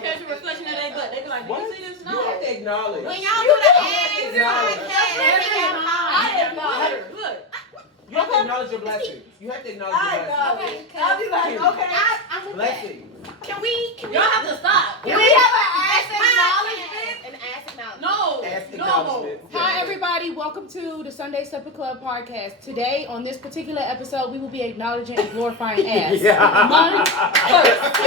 catch a reflection of their butt. They be like, "Do you see this?" No. You have to acknowledge. When y'all do the Look. You have to acknowledge your blessings. You have to acknowledge your blessings. Okay. I'll be like, okay. I'm with that. Blessings. Can we Y'all have to stop. Can we have an ass acknowledgement? An ass acknowledgement. No. Ask acknowledgement. Hi everybody, welcome to the Sunday Supper Club podcast. Today, on this particular episode, we will be acknowledging and glorifying ass. Mari first.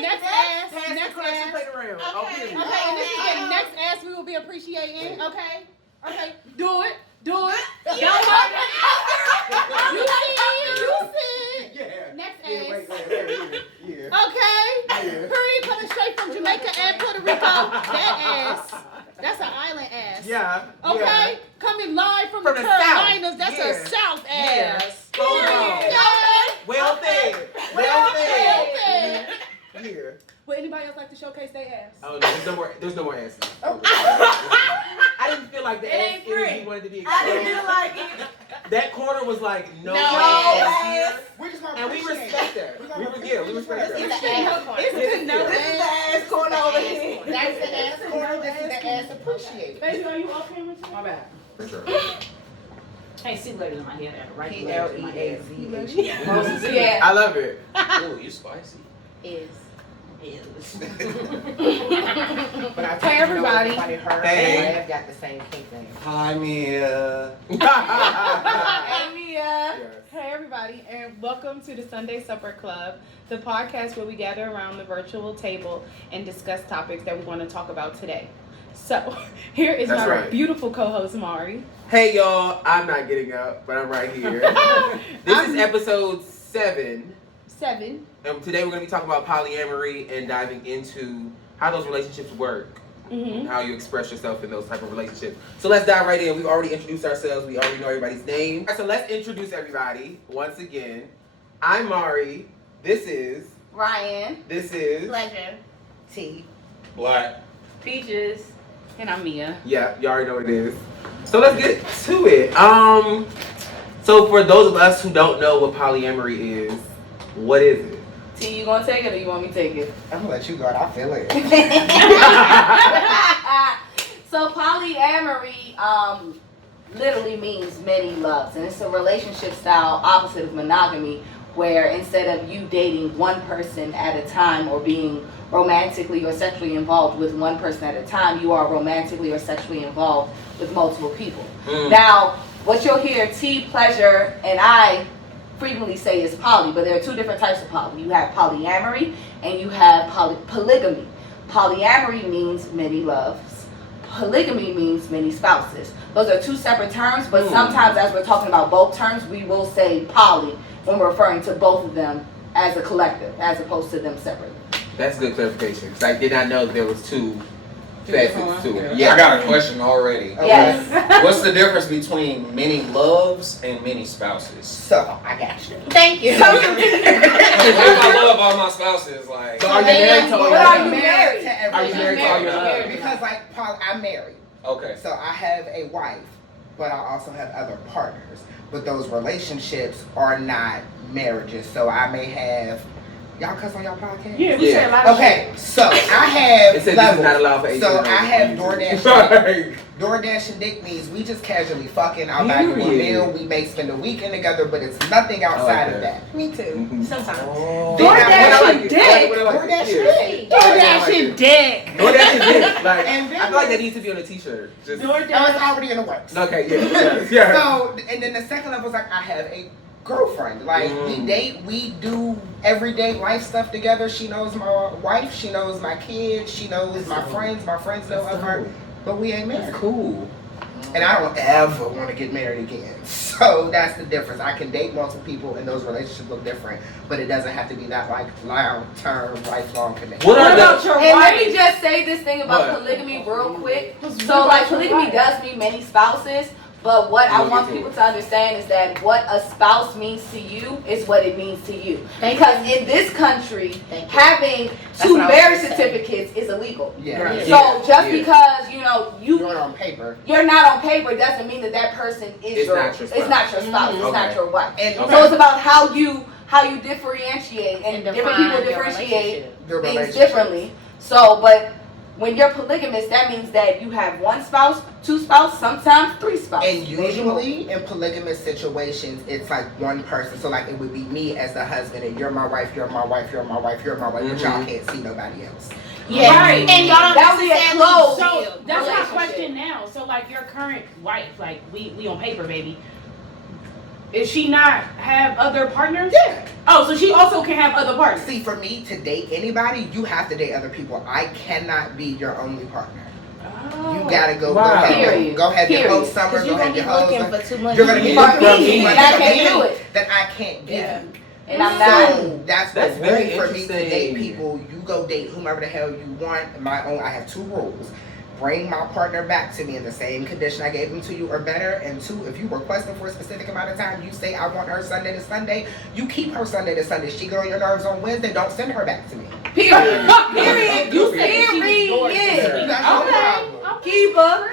Next ass. Next ass. Okay, and this is the next ass we will be appreciating. Okay. Do it. Don't work. You see. Yeah. Next Yeah, ass. wait. Yeah. Okay. Pretty coming straight from Jamaica and Puerto Rico. That ass. That's an island ass. Yeah. Okay. Coming live from the the Carolinas. South. That's Yeah. a South ass. Yeah. Okay. Well fed. Yeah. Would anybody else like to showcase their ass? Oh no, there's no more asses. I didn't feel like the It ass ain't free. energy wanted to be I didn't exposed. feel like it. That corner was like no No ass ass. here. We're just gonna And we appreciate respect it. that. We're We gonna respect that. It's the ass corner. It's the no This is the ass corner over here. That's the ass corner. This is the ass appreciated. Baby, are you off camera too? My bad. For sure. Can't see letters in my head. Right. P-L-E-A-Z-H. Yeah. I love it. Ooh, you spicy. Is. But I Hey, everybody. Her Hey. and I've got the same kink thing. Hi, Mia. Hey, Mia. Yes. Hey everybody, and welcome to the Sunday Supper Club, the podcast where we gather around the virtual table and discuss topics that we want to talk about today. So, here is That's my right. beautiful co-host Mari. Hey y'all, I'm not getting up, but I'm right here. This is episode 7. 7. And today we're going to be talking about polyamory and diving into how those relationships work. Mm-hmm. How you express yourself in those type of relationships. So let's dive right in. We've already introduced ourselves. We already know everybody's name. All right, so let's introduce everybody once again. I'm Mari. This is... Ryan. This is... Pleasure. T. Black. Peaches. And I'm Mia. Yeah, you already know what it is. So let's get to it. So for those of us who don't know what polyamory is, what is it? T, you gonna take it or you want me to take it? I'm gonna let you go. I feel it. So polyamory literally means many loves, and it's a relationship style opposite of monogamy, where instead of you dating one person at a time or being romantically or sexually involved with one person at a time, you are romantically or sexually involved with multiple people. Now, what you'll hear T, Pleasure, and I frequently say is poly, but there are 2 different types of poly. You have polyamory and you have polygamy. Polyamory means many loves. Polygamy means many spouses. Those are 2 separate terms, but sometimes as we're talking about both terms, we will say poly when we're referring to both of them as a collective, as opposed to them separately. That's good clarification. 'Cause I did not know there was 2 facets to it. I Yeah. got a question already. Yes. What's the difference between many loves and many spouses? So, I got you. Thank you. If I love all my spouses, like... So are you married to all But your are you lovers? married? To Are you everyone. married to all your Married. lovers? Because, like, I'm married. Okay. So, I have a wife, but I also have other partners. But those relationships are not marriages. So, I may have... Y'all cuss on y'all podcast? Yeah, We say a lot of Okay, so I have It said this is levels. not allowed for 18 So I have DoorDash. DoorDash and dick means we just casually fucking. I'll buy you a Period. meal. We may spend a weekend together, but it's nothing outside of that. Me too. Sometimes. Oh. Then I DoorDash want- and dick. DoorDash Yeah. and dick. DoorDash and dick. DoorDash and dick. Like, And I then feel like that needs to be on a t-shirt. Just, Oh, it's already in the works. okay, yeah. So, and then the second level is like I have a girlfriend. Like we date, we do everyday life stuff together. She knows my wife, she knows my kids, she knows my friends know of her, but we ain't married. That's cool. And I don't ever want to get married again. So that's the difference. I can date multiple people and those relationships look different, but it doesn't have to be that like long-term, lifelong connection. What are about the... your And let wife? me just say this thing about What? polygamy real quick. So like polygamy does mean many spouses, but what I want people to understand is that what a spouse means to you is what it means to you. Because in this country, having 2 what I was marriage gonna say. certificates is illegal. Yeah. Right. So just Yeah. because You're on paper. you're not on paper doesn't mean that person is It's your not your spouse. it's not your spouse, it's not Okay. your wife. And So it's about how you how you differentiate, and different people differentiate Your things relationships. differently. So, but when you're polygamous, that means that you have one spouse, two spouse, sometimes three spouses. And usually in polygamous situations, it's like one person. So like it would be me as the husband, and you're my wife, you're my wife, you're my wife, you're my wife, but y'all can't see nobody else. Yeah, Right. and y'all That would be a close. So that's my relationship. question now. So like your current wife, like we on paper, baby. Is she not have other partners? Yeah. Oh, so she also can have other partners. See, for me to date anybody, you have to date other people. I cannot be your only partner. Oh. You gotta go. Wow. Go ahead. Period. Go ahead. Your whole Period. summer. Because Go you're ahead. gonna be Your whole looking summer. for too much. You're gonna be For looking for me, too much I of can't me do it. that I can't give Yeah. you. And I'm not. So that's That's the very rule for me to date interesting. people. You go date whomever the hell you want. My own. I have two rules. Bring my partner back to me in the same condition I gave them to you or better. And two, if you request them for a specific amount of time, you say I want her Sunday to Sunday. You keep her Sunday to Sunday. She get on your nerves on Wednesday. Don't send her back to me. Period. Period. You said she was Period. yours this week. That's no Okay. problem. Keep her.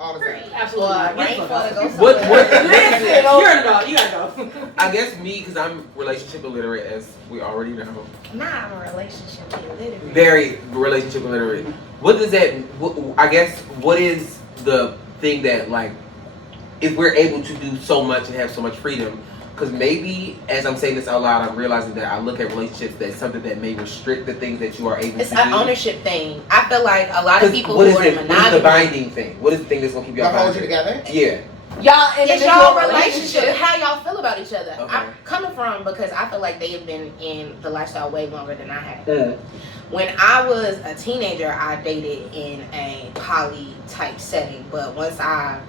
All the time. Absolutely. Well, Get the right fuck for out. to go What? somewhere. Listen, You're an adult. You gotta go. I guess me, because I'm relationship illiterate, as we already know. Nah, I'm a relationship illiterate. Very relationship illiterate. What does that? I guess what is the thing that like, if we're able to do so much and have so much freedom? Because maybe as I'm saying this out loud, I'm realizing that I look at relationships as something that may restrict the things that you are able It's to an do. ownership thing. I feel like a lot of people what who is are it? in What is the monogamy. binding thing? What is the thing that's gonna keep To y'all hold you bonded? together. Yeah. Y'all in It's a y'all relationship. relationship. How y'all feel about each other. Okay. I'm coming from because I feel like they have been in the lifestyle way longer than I have. Mm. When I was a teenager, I dated in a poly type setting, but once I've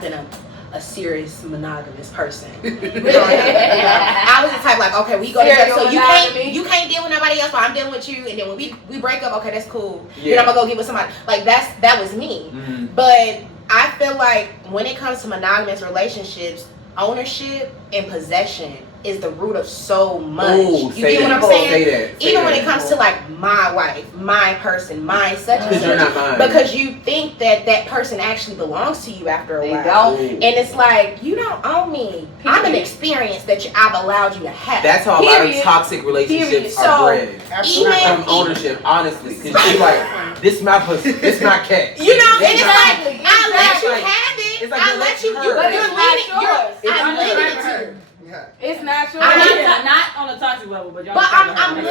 been a serious monogamous person. I was the type like, okay, we go together, so Serial you can't deal with nobody else, but I'm dealing with you, and then when we break up, okay, that's cool. Yeah. Then I'm gonna go get with somebody. Like that was me. Mm. But I feel like when it comes to monogamous relationships, ownership and possession is the root of so much. Ooh, You say get what that. I'm saying? Say that. Say Even when that. it comes to like my wife, my person, my such and Because you're such, not mine. because you think that person actually belongs to you after a They while. don't. Ooh. And it's like, you don't own me. I'm an Period. experience that I've allowed you to have. That's how a lot of Period. toxic relationships Period. are So, bred. Absolutely. Even- From ownership, honestly. Because you're like, this my pussy, this my cat. You know, and it's Exactly. like, I let you Exactly. have it. It's like I you're let you, letting her. But it's not yours. I'm It's lending it not to you. Yeah. It's not yours. Not on a toxic level, but y'all. But trying to I'm have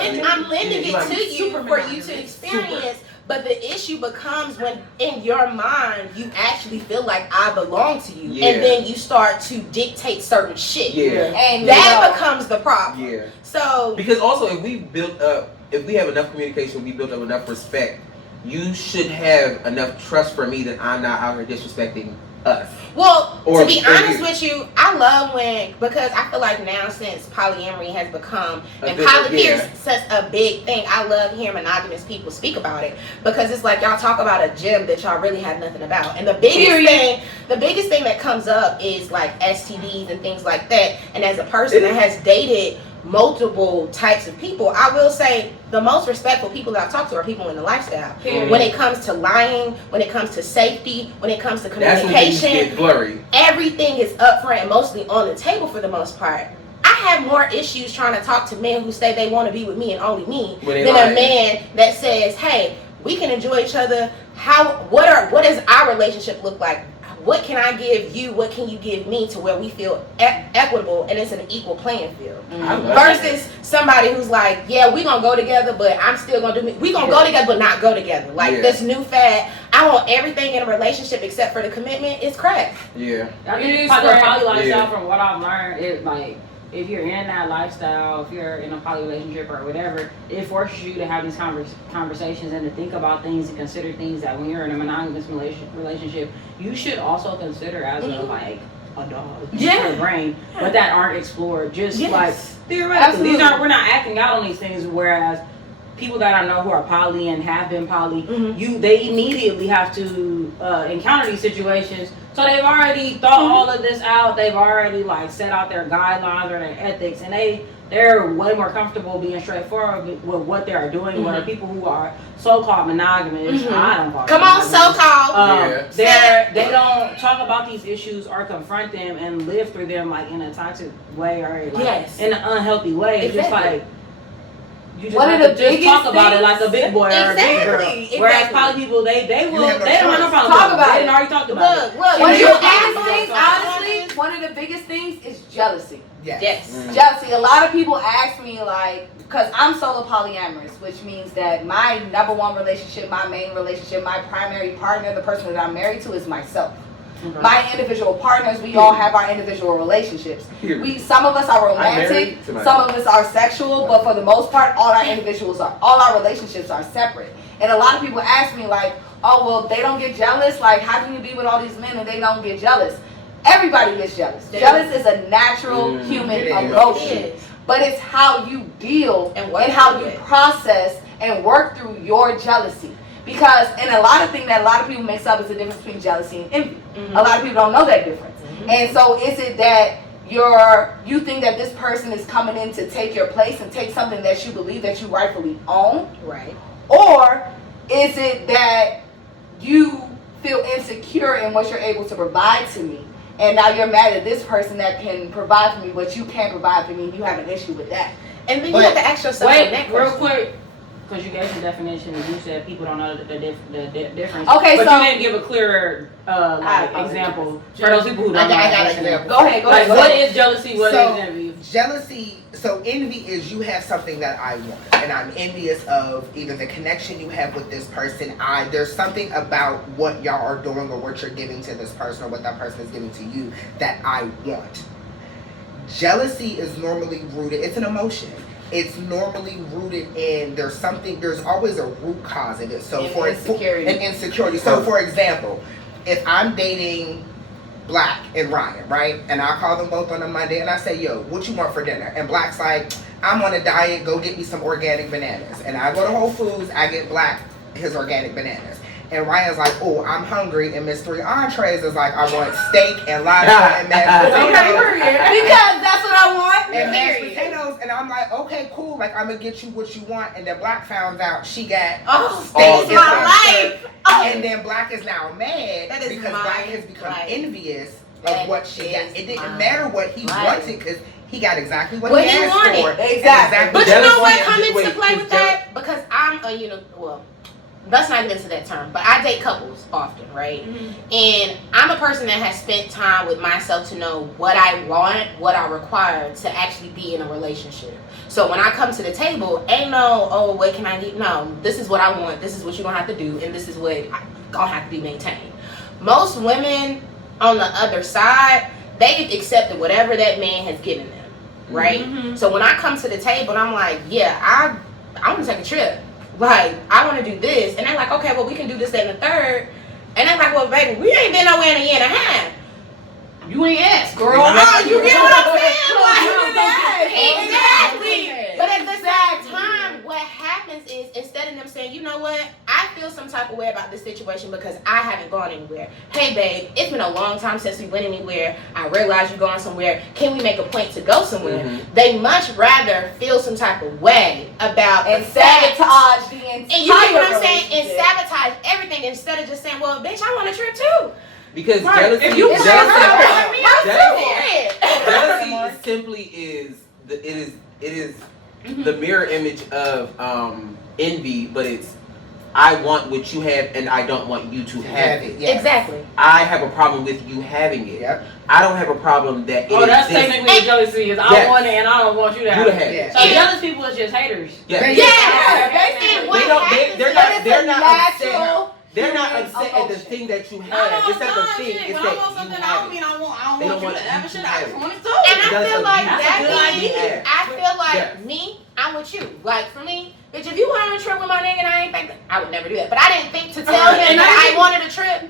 lending Yeah, it to you super for you monogamous. to experience. But the issue becomes when in your mind you actually feel like I belong to you, Yeah. and then you start to dictate certain shit. Yeah. And That becomes the problem. Yeah. So Because also, if we have enough communication, we build up enough respect, you should have enough trust for me that I'm not out here disrespecting us. well, Or- to be or honest you. with you, I love because I feel like now since polyamory has become A and big- polygamous yeah. is such a big thing, I love hearing monogamous people speak about it because it's like y'all talk about a gem that y'all really have nothing about. And the biggest thing that comes up is like STDs and things like that. And as a person that has dated multiple types of people, I will say the most respectful people that I've talked to are people in the lifestyle. Period. When it comes to lying, when it comes to safety, when it comes to That's when things communication, get blurry. everything is upfront and mostly on the table for the most part. I have more issues trying to talk to men who say they want to be with me and only me When they than lying. a man that says, "Hey, we can enjoy each other. What does our relationship look like? What can I give you? What can you give me to where we feel equitable and it's an equal playing field?" I love that. Versus somebody who's like, yeah, we gonna go together, but I'm still gonna do me. We gonna go together, but not go together. Like Yeah. this new fad. I want everything in a relationship except for the commitment. It's crap. Yeah. I It think is the right. poly lifestyle, Yeah. from what I've learned, is like if you're in that lifestyle, if you're in a poly relationship or whatever, it forces you to have these conversations and to think about things and consider things that when you're in a monogamous relationship, you should also consider as a like a dog, Yeah. your brain, but that aren't explored. Just Yes. like theoretically, Absolutely. we're not acting out on these things. Whereas people that I know who are poly and have been poly, Mhm. they immediately have to encounter these situations. So they've already thought all of this out. They've already like set out their guidelines or their ethics, and they're way more comfortable being straightforward with what they are doing. Where people who are so-called monogamous, I don't call Come on, monogamous, so-called. they don't talk about these issues or confront them and live through them like in a toxic way or like in an unhealthy way. It's just like you just One have of to the just biggest talk about it things- like a big boy or a big girl. Exactly. Whereas poly people, they will have no they don't have no choice. problem Talk with it. about They it. didn't already talked about it. Look, One of when the you biggest ask things, me, honestly, one of the biggest things is jealousy. yes. Jealousy. A lot of people ask me like, because I'm solo polyamorous, which means that my number one relationship, my main relationship, my primary partner, the person that I'm married to is myself. My individual partners, we all have our individual relationships. Some of us are romantic, some of us are sexual, but for the most part, all our relationships are separate. And a lot of people ask me like, oh, well, they don't get jealous. Like, how can you be with all these men and they don't get jealous? Everybody gets jealous. Jealous is a natural human emotion. But it's how you deal and how you process and work through your jealousy. Because, and a lot of things that a lot of people mix up is the difference between jealousy and envy. A lot of people don't know that difference. And so is it that you think that this person is coming in to take your place and take something that you believe that you rightfully own? Right. Or is it that you feel insecure in what you're able to provide to me? And now you're mad at this person that can provide for me what you can't provide for me, and you have an issue with that. And then you have to ask yourself Wait, the next real question. quick, because you gave some definition and you said people don't know the difference. Okay, but so you didn't give a clearer example for those people who don't know. I got an definition. example. go ahead. Like, what is jealousy? What is envy? Jealousy, so envy is you have something that I want, and I'm envious of either the connection you have with this person. There's something about what y'all are doing or what you're giving to this person or what that person is giving to you that I want. Jealousy is normally rooted, it's an emotion. It's normally rooted in there's always a root cause of it. So And for insecurity. an insecurity. So for example, if I'm dating Black and Ryan, right? And I call them both on a Monday and I say, yo, what you want for dinner? And Black's like, I'm on a diet, go get me some organic bananas. And I go to Whole Foods, I get Black his organic bananas. And Ryan's like, oh, I'm hungry. And Miss Three Entrees is like, I want steak and lobster and mashed potatoes. Because that's what I want. And mashed potatoes. And I'm like, okay, cool. Like, I'm going to get you what you want. And then Black found out she got steak this is and my lobster. life. Oh. And then Black is now mad That is because my Black has become life. envious That of what she got. is It didn't my matter what he life. wanted because he got exactly what What he he asked wanted. for. And Exactly. But you know what Jealousy comes is- into wait, play is with that? Because I'm let's not get into that term, but I date couples often, right? And I'm a person that has spent time with myself to know what I want, what I require to actually be in a relationship. So when I come to the table, ain't no, oh, what can I get? No, this is what I want, this is what you're gonna have to do, and this is what gonna have to be maintained. Most women on the other side, they've accepted whatever that man has given them, right? So when I come to the table and I'm like, yeah, I want to take a trip. Like, I want to do this. And they're like, okay, well, we can do this, that, and the third. And they're like, well, baby, we ain't been nowhere in a year and a half. You ain't asked, girl. Oh, you get what I'm saying? Exactly. Exactly. But at the same time, what happens is, instead of them saying, you know what, I feel some type of way about this situation because I haven't gone anywhere. Hey, babe, it's been a long time since we went anywhere. I realize you're going somewhere. Can we make a point to go somewhere? They much rather feel some type of way about And the fact- sabotage the entire and you get what I'm saying? And relationship. sabotage everything instead of just saying, well, bitch, I want a trip too. Because Right. jealousy, If you jealousy, Jealousy. jealousy simply is the mirror image of envy, but it's I want what you have and I don't want you to have it. Yes. Exactly. I have a problem with you having it. Yep. I don't have a problem that it Oh, that's exists. technically what jealousy is. I Yes. want it and I don't want you to have You to it. have it. So jealous people is just haters. Yeah. They- Yeah. basically. And what They don't. happens They're is- not. They're not upset. natural They're not human upset at the emotion. thing that you I have. don't It's not the want thing. shit. It's When that I want you something, I have don't it. mean I They don't don't want you want to have you it. Shit, to I have just it. want it too. And I That's feel a like you. that That's a good means, idea. I feel like Yes. me, I'm with you. Like for me, bitch, if you went on a trip with my nigga and I ain't think I would never do that. But I didn't think to tell him And that I I wanted a trip.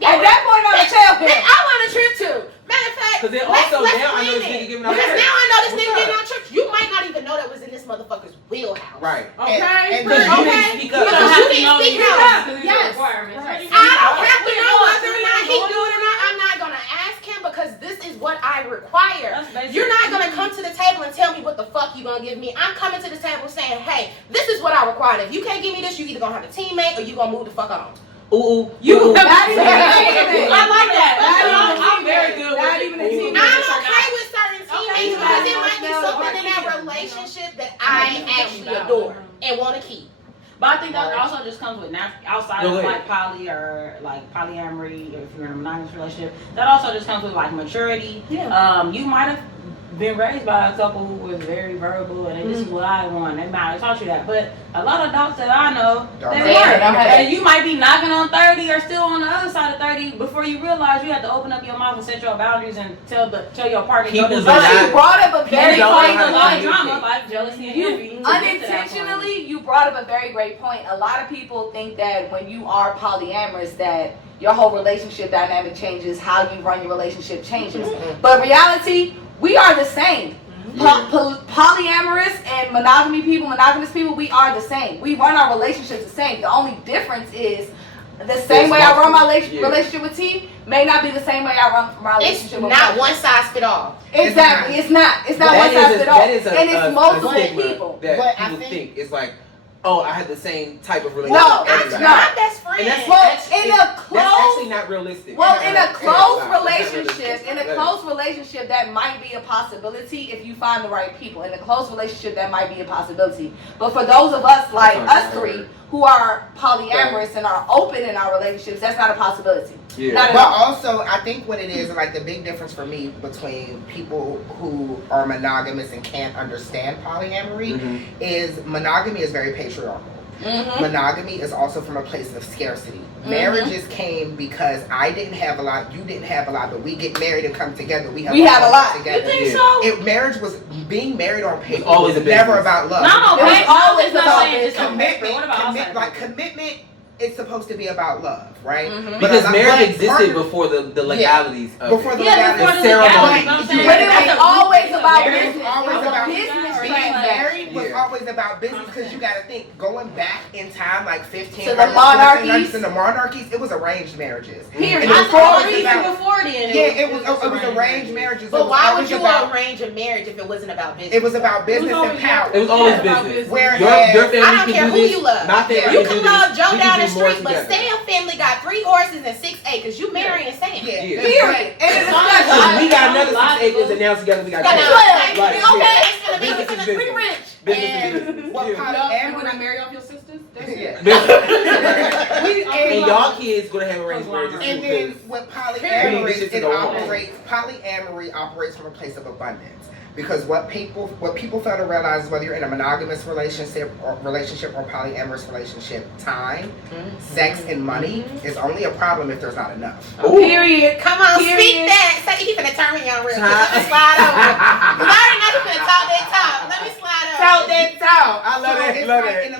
At that point, I'm gonna tell Bitch, him. I want a trip too. Matter of fact, 'Cause then let's also now I know plan this nigga it. giving out Because trips. now I know this What's nigga up? giving out trips. You might not even know that was in this motherfucker's wheelhouse. Right. Okay. And Because you Okay. didn't speak up. Because you didn't speak up. Yes. I don't have to know whether or not he do it or not. I'm not gonna ask him because this is what I require. You're not gonna come to the table and tell me what the fuck you gonna give me. I'm coming to the table saying, hey, this is what I require. And if you can't give me this, you either gonna have a teammate or you gonna move the fuck on. Ooh. You. Not I even like that. I'm very good. Not even a team. I'm okay with certain teammates because it might be Okay. something in that relationship that I actually adore and want to keep. But I think that also just comes with outside Go of ahead. like poly or like polyamory, or if you're in a monogamous relationship, that also just comes with like maturity. Yeah. You might have been raised by a couple who was very verbal and this is what I want. They might have taught you that. But a lot of adults that I know, they weren't. And you might be knocking on 30 or still on the other side of 30 before you realize you have to open up your mouth and set your boundaries and tell your partner People your do desires. not- You brought up a very They don't cause know how a to lot of communicate. drama, like jealousy and envy. to get to that point. Unintentionally, you brought up a very great point. A lot of people think that when you are polyamorous, that your whole relationship dynamic changes, how you run your relationship changes. But reality, we are the same. Polyamorous and monogamous people, we are the same. We run our relationships the same. The only difference is the same way I run my relationship with T may not be the same way I run my It's relationship with not Mike. one size fit all. Exactly, it's not. It's not That one size is fit all. that is And it's multiple stigma people. that But I people think- think it's like, oh, I have the same type of relationship. No, with it's everybody. not. My best friend. And that's In a that's close actually not realistic. Well, in a close It's not relationship, realistic. that might be a possibility if you find the right people. In a close relationship, that might be a possibility. But for those of us like us three who are polyamorous and are open in our relationships, that's not a possibility. Yeah. Not at But all. also, I think what it is, like the big difference for me between people who are monogamous and can't understand polyamory Mhm. is monogamy is very patriarchal. Mm-hmm. Monogamy is also from a place of scarcity. Marriages came because I didn't have a lot, you didn't have a lot, but we get married and come together. We have a lot. You together. think Yeah. so? Marriage was being married on paper. always was a never business. about love. No, It was okay. always not about saying just on paper. Commitment. What about outside? Commitment is supposed to be about love, right? Mhm. Because But marriage existed partner- before the legalities of before it. the Yeah, before legalities. the ceremony. legalities. I'm saying But it that's was a always root about thing. It was business. always It was a about business being transaction. married was Yeah. always about business because you got to think going back in time like 15 To the monarchies. and the monarchies, it was arranged marriages. Period. And it was I thought always even about- before then. Yeah, it was arranged marriages. It But was why would always you about, arrange a marriage if it wasn't about business? it was about business always- and power. It was always Yeah, about business. business. Whereas- Your family I don't can care do who this. you love. My family You can can do love this. Joe We down can the do more street, but together. Sam family got 3 horses and 6 acres. You marrying Sam. Yeah. Yeah. Period. And it's So we got another Logical. 6 acres and now together we got Got 12. 12. Right, Okay, yeah. it's gonna be Business is we business. rich. Business And is business. What Yeah. polyamory? marry off your sisters? Yeah. Business. And And y'all kids gonna have arranged marriages too. And then 'cause with Period. polyamory, Shit to go on. polyamory operates from a place of abundance. Because what people fail to realize is whether you're in a monogamous relationship or polyamorous relationship, time, sex, and money is only a problem if there's not enough. Period. Come on, Period. speak that. Say he finna turn me on real quick. Let me slide over. 'Cause I already know you finna talk that talk. Let me slide over. Talk that talk. I love So that. it's Love like that. in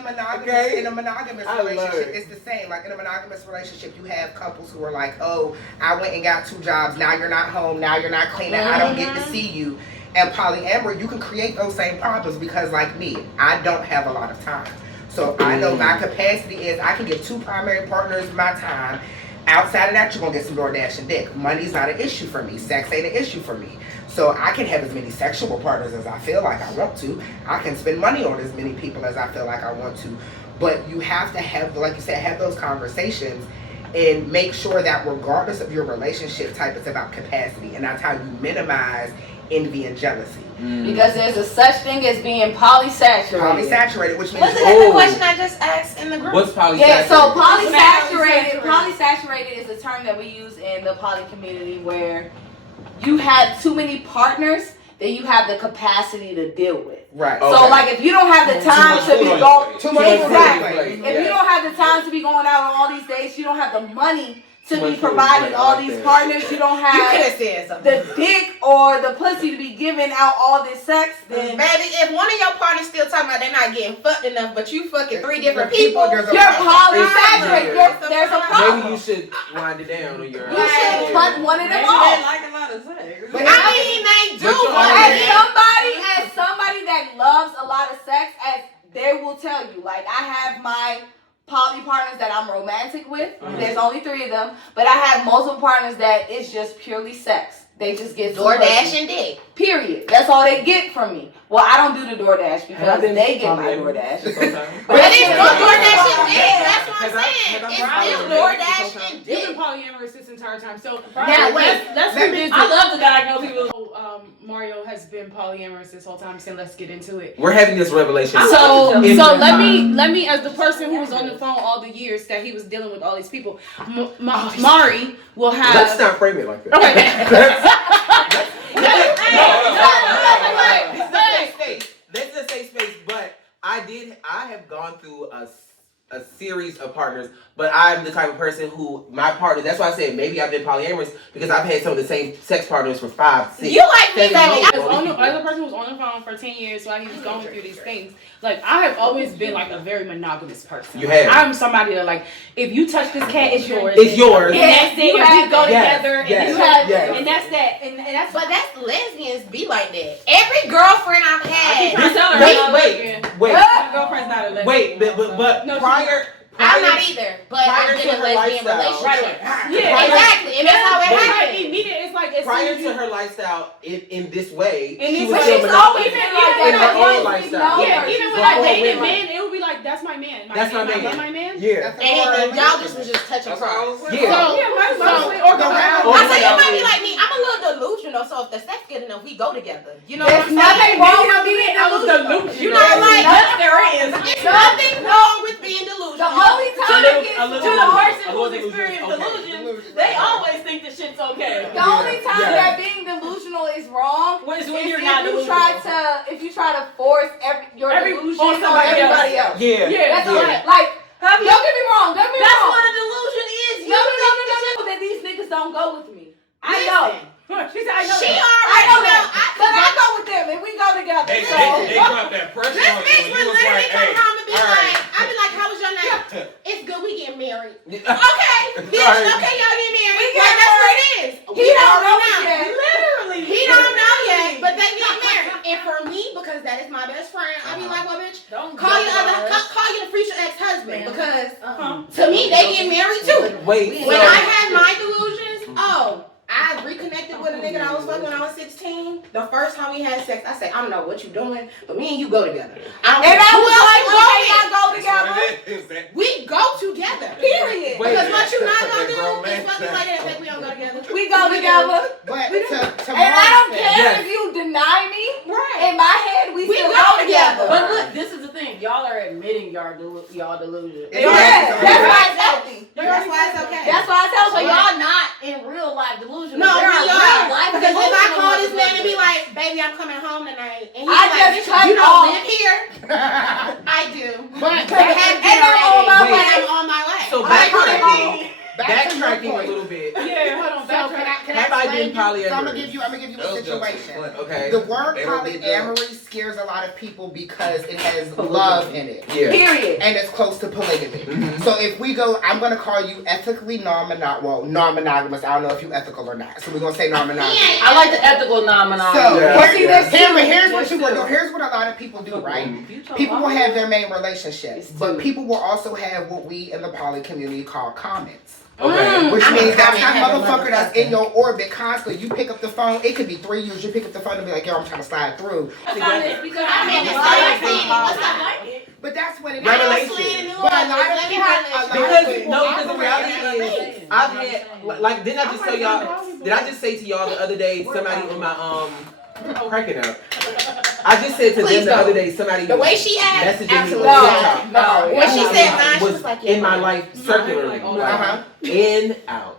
a monogamous Okay. I love relationship, it. it's the same. Like in a monogamous relationship, you have couples who are like, oh, I went and got 2 jobs. Now you're not home. Now you're not cleaning. I don't get to see you. And polyamory, you can create those same problems because, like me, I don't have a lot of time. So I know my capacity is I can give 2 primary partners my time. Outside of that, you're gonna get some DoorDash and dick. Money's not an issue for me. Sex ain't an issue for me. So I can have as many sexual partners as I feel like I want to. I can spend money on as many people as I feel like I want to. But you have to have, like you said, have those conversations and make sure that regardless of your relationship type, it's about capacity. And that's how you minimize envy and jealousy. Because there's a such thing as being polysaturated. Polysaturated, which means Wasn't that the question I just asked in the group? What's polysaturated? Yeah, so Polysaturated. polysaturated is a term that we use in the poly community where you have too many partners that you have the capacity to deal with. right. So like if you don't have the time to be going Too much food on your exactly. plate. If you don't have the time to be going out on all these dates, you don't have the money to Too be much food, providing right, all I like these that. partners. You don't You could have have said something. the dick or the pussy to be giving out all this sex. Then Baby, if one of your partners still talking about they're not getting fucked enough, but you fucking 3 different people, There's a you're problem. polysaturated. There's a Maybe problem. you should wind it down on your. You should cut one of them off. like a lot of sex. But I mean, they do. But you but already- As somebody that loves a lot of sex, as poly partners that I'm romantic with. There's only 3 of them. But I have multiple partners that it's just purely sex. They just get DoorDash and dick. Period. That's all they get from me. Well, I don't do the DoorDash because they get my DoorDash. But it's still DoorDash and dick. That's what I'm saying. It's still DoorDash and You've been dick. polyamorous this entire time. So Now, wait. let's Let me- revisit. I love to diagnose people. Mario has been polyamorous this whole time, so let's get into it. We're having this revelation. So In- let me as the person who was on the phone all the years that he was dealing with all these people, Mari will have. Let's not frame it like that. This is a safe space, but I have gone through a series of partners, but I'm the type of person who my partner. That's why I said maybe I've been polyamorous because I've had some of the same sex partners for 5, 6. You like me, 7 baby. months. As the person who was on the phone for 10 years while he was going through these things, like I have always been like a very monogamous person. You have. I'm somebody that like if you touch this cat, it's yours. It's yours. And that's it. And we go Yes, together. yes, And, you have, yes. and that's that. And that's But that's lesbians be like that. Every girlfriend I've had. Wait, My girlfriend's not a lesbian. wait, but No, prior. I'm not either, but prior I've to been in her lesbian lifestyle. relationships. Yeah, Exactly, and that's how it Wait. happened. Immediate. It's like as Prior soon as to you- her lifestyle in this way, In she this was way, still she's monogamous always been like in that. her own lifestyle. Yeah, even when Before I dated women. men, it would be like, that's my man. That's my man. That's my man. Yeah. And y'all just was just touching cross. Yeah. Mostly or Don't have- Or I say you without might be it. like me. I'm a little delusional, so if the sex good enough, we go together. You know There's what I'm saying? nothing wrong with being delusional. You know, like there is. it's nothing wrong with being delusional. The only time it gets To the person who's experienced delusion, they always think the shit's okay. The only time Yeah. that being delusional is wrong When is you're if not you delusional. if you try to force your Every- delusion on on somebody everybody else. Yeah. That's Yeah. all. Like, don't get me wrong. Don't get me That's wrong. what a delusion is. No. That these niggas don't go with me. I know. She said, I know. She I already know know. that. But I go with them and we go together. They So dropped that pressure This on bitch you. would You was literally like, come hey, home and be all like, right. I'd be like, how was your night? It's good, we getting married. Yeah. Okay, bitch, Right. okay, y'all get married. We Like, get that's what it is. he don't know already it yet. Literally. He don't know yet, but they get married. And for me, because that is my best friend, I be like, well, bitch, Don't call your future ex-husband because to me they get married too. Wait. When so- I had my delusions, I reconnected with a nigga that I was fucking when I was 16. The first time we had sex, I said, I don't know what you doing, but me and you go together. I don't And care I who was else like, you okay, go y'all go That's together. what it is. That- we go together. Period. Wait. Because what you not gonna That grown do man is fucking like that, like we don't go together. We go together. But to And I don't care Yes. if you deny me. Right. In my head, we still go go together. together. But look, this is the thing. Y'all are admitting y'all delusion. Yeah, that's why it's healthy. That's why it's okay. That's why I tell So you. y'all not in real life delusional. No, There we real are. life Because if I call this delusional man and be like, baby, I'm coming home tonight, and he's I like, just bitch, cut you don't off. live here. I do. But I have And I'm on my dinner Wait. and I'm on my way. So backtracking a little bit. Yeah, hold on. So can I Have I explain been you? So I'm gonna polyamorous? give you a situation. Okay. The word They don't be polyamory scares a lot of people because it has love in it. Yeah. Period. And it's close to polygamy. Mhm. So if we go, I'm gonna call you ethically non-monogamous. I don't know if you ethical or not. So we're gonna say non-monogamous. I like the ethical So non-monogamous. Yeah. But see, there's here's what two. you will do. Here's what a lot of people do, right? People will have their main relationships, but people will also have what we in the poly community call comments. Okay. Which I'm a means that comment that heavy motherfucker that's motherfucker. in your orbit constantly, you pick up the phone, it could be 3 years, you pick up the phone and be like, yo, I'm trying to slide through. Because I'm in the I same city. What's I up? like it. But that's what it is. Revelation. But a lot of people, Because the reality is, I've had like didn't I just tell y'all? Did I just say to y'all the other day somebody on my cracking up? I just said to Please them the don't. other day somebody The way she asked, messaging me absolutely. on TikTok. No. When she said mine, she was was like, yeah, in my mine. life circularly, Uh-huh. in out.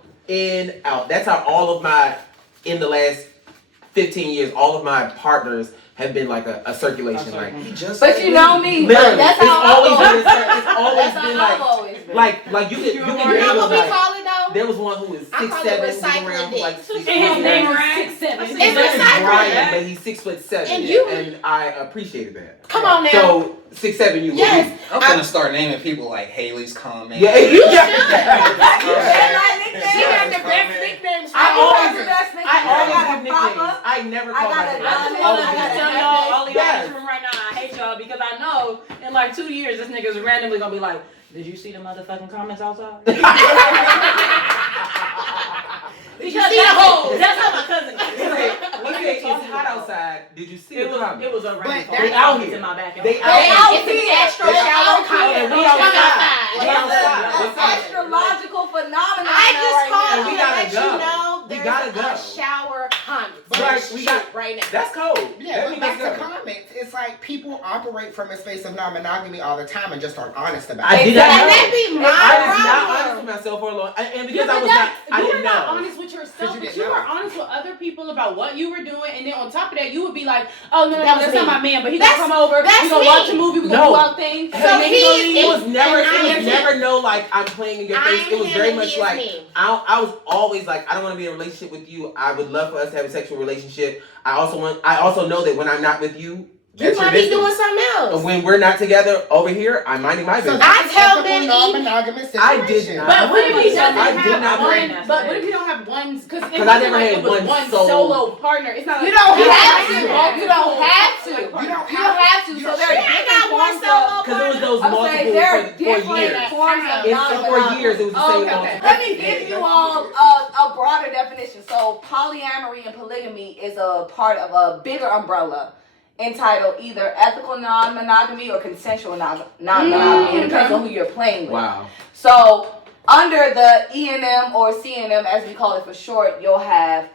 That's how all of my in the last 15 years, all of my partners have been like a circulation. Like But you know me. literally, That's it's how always I've been. It's always That's been how I've like. always been. Like you can You know name what we like call it though? there was one who was I 6'7", call it was recycling around for like dick. 6 And his name was years. 6'7". His It's name is recycling. Brian, but he's 6'7", And you- and I appreciated that. Come on now. So 6'7", you Yes. I'm gonna start naming people like Haley's Comment. Yeah, You should. She had the best nicknames. I always give got a nicknames. Papa. I never I call got my a name. I just Donna, want I to got tell a y'all, all of y'all in Yes. this room right now, I hate y'all because I know in like 2 years this nigga's randomly gonna be like, Did you see the motherfucking comments outside? Did you see the hole? That's how my cousin. It's hot outside. Did you see It the comments? was a rain. But They out here in my backyard. They out It's an extra shower comment. We outside. We outside. It's an astrological phenomenon. I just right called now. you We to gotta let go. you know We there's gotta go. a shower comment. Right, we got- right now. That's cold. Yeah, but back to Let's go. comments. It's like people operate from a space of non-monogamy all the time and just aren't honest about I it. did not And know. that be my I was not honest problem. with myself for a long, and because Yeah, I but was that, not, I you didn't were not know. honest with yourself, you but didn't you know. were honest with other people about what you were doing, and then on top of that, you would be like, "Oh no, That was that's not me. my man, but he That's- gonna come over, that's we gonna me. watch a movie, we gonna No. do our thing." So and then he gonna he's- leave. It was never, And I it am was never no like I'm playing in your I face. am It was him very and much he is like me. I was always like I don't want to be in a relationship with you. I would love for us to have a sexual relationship. I also know that when I'm not with you, You that's your might be business. doing something else. When we're not together over here, I'm minding my So business. that's I a tell typical them non-monogamous I did situation. not. But what if he doesn't I did not have bring one? that But to what it. if you don't have one? Because I never had it was one one solo- solo partner. It's not like You don't you have to. have You don't have to. You don't You don't have have to. you So don't- there are I got different one forms solo of. Because it was those I'm multiple saying there are for different years. forms of For non-monogamy. years, it was the same Okay. multiple. Let me give you all a broader definition. So polyamory and polygamy is a part of a bigger umbrella entitled either ethical non-monogamy or consensual non-monogamy. It depends on who you're playing with. Wow. So under the ENM or CNM, as we call it for short, you'll have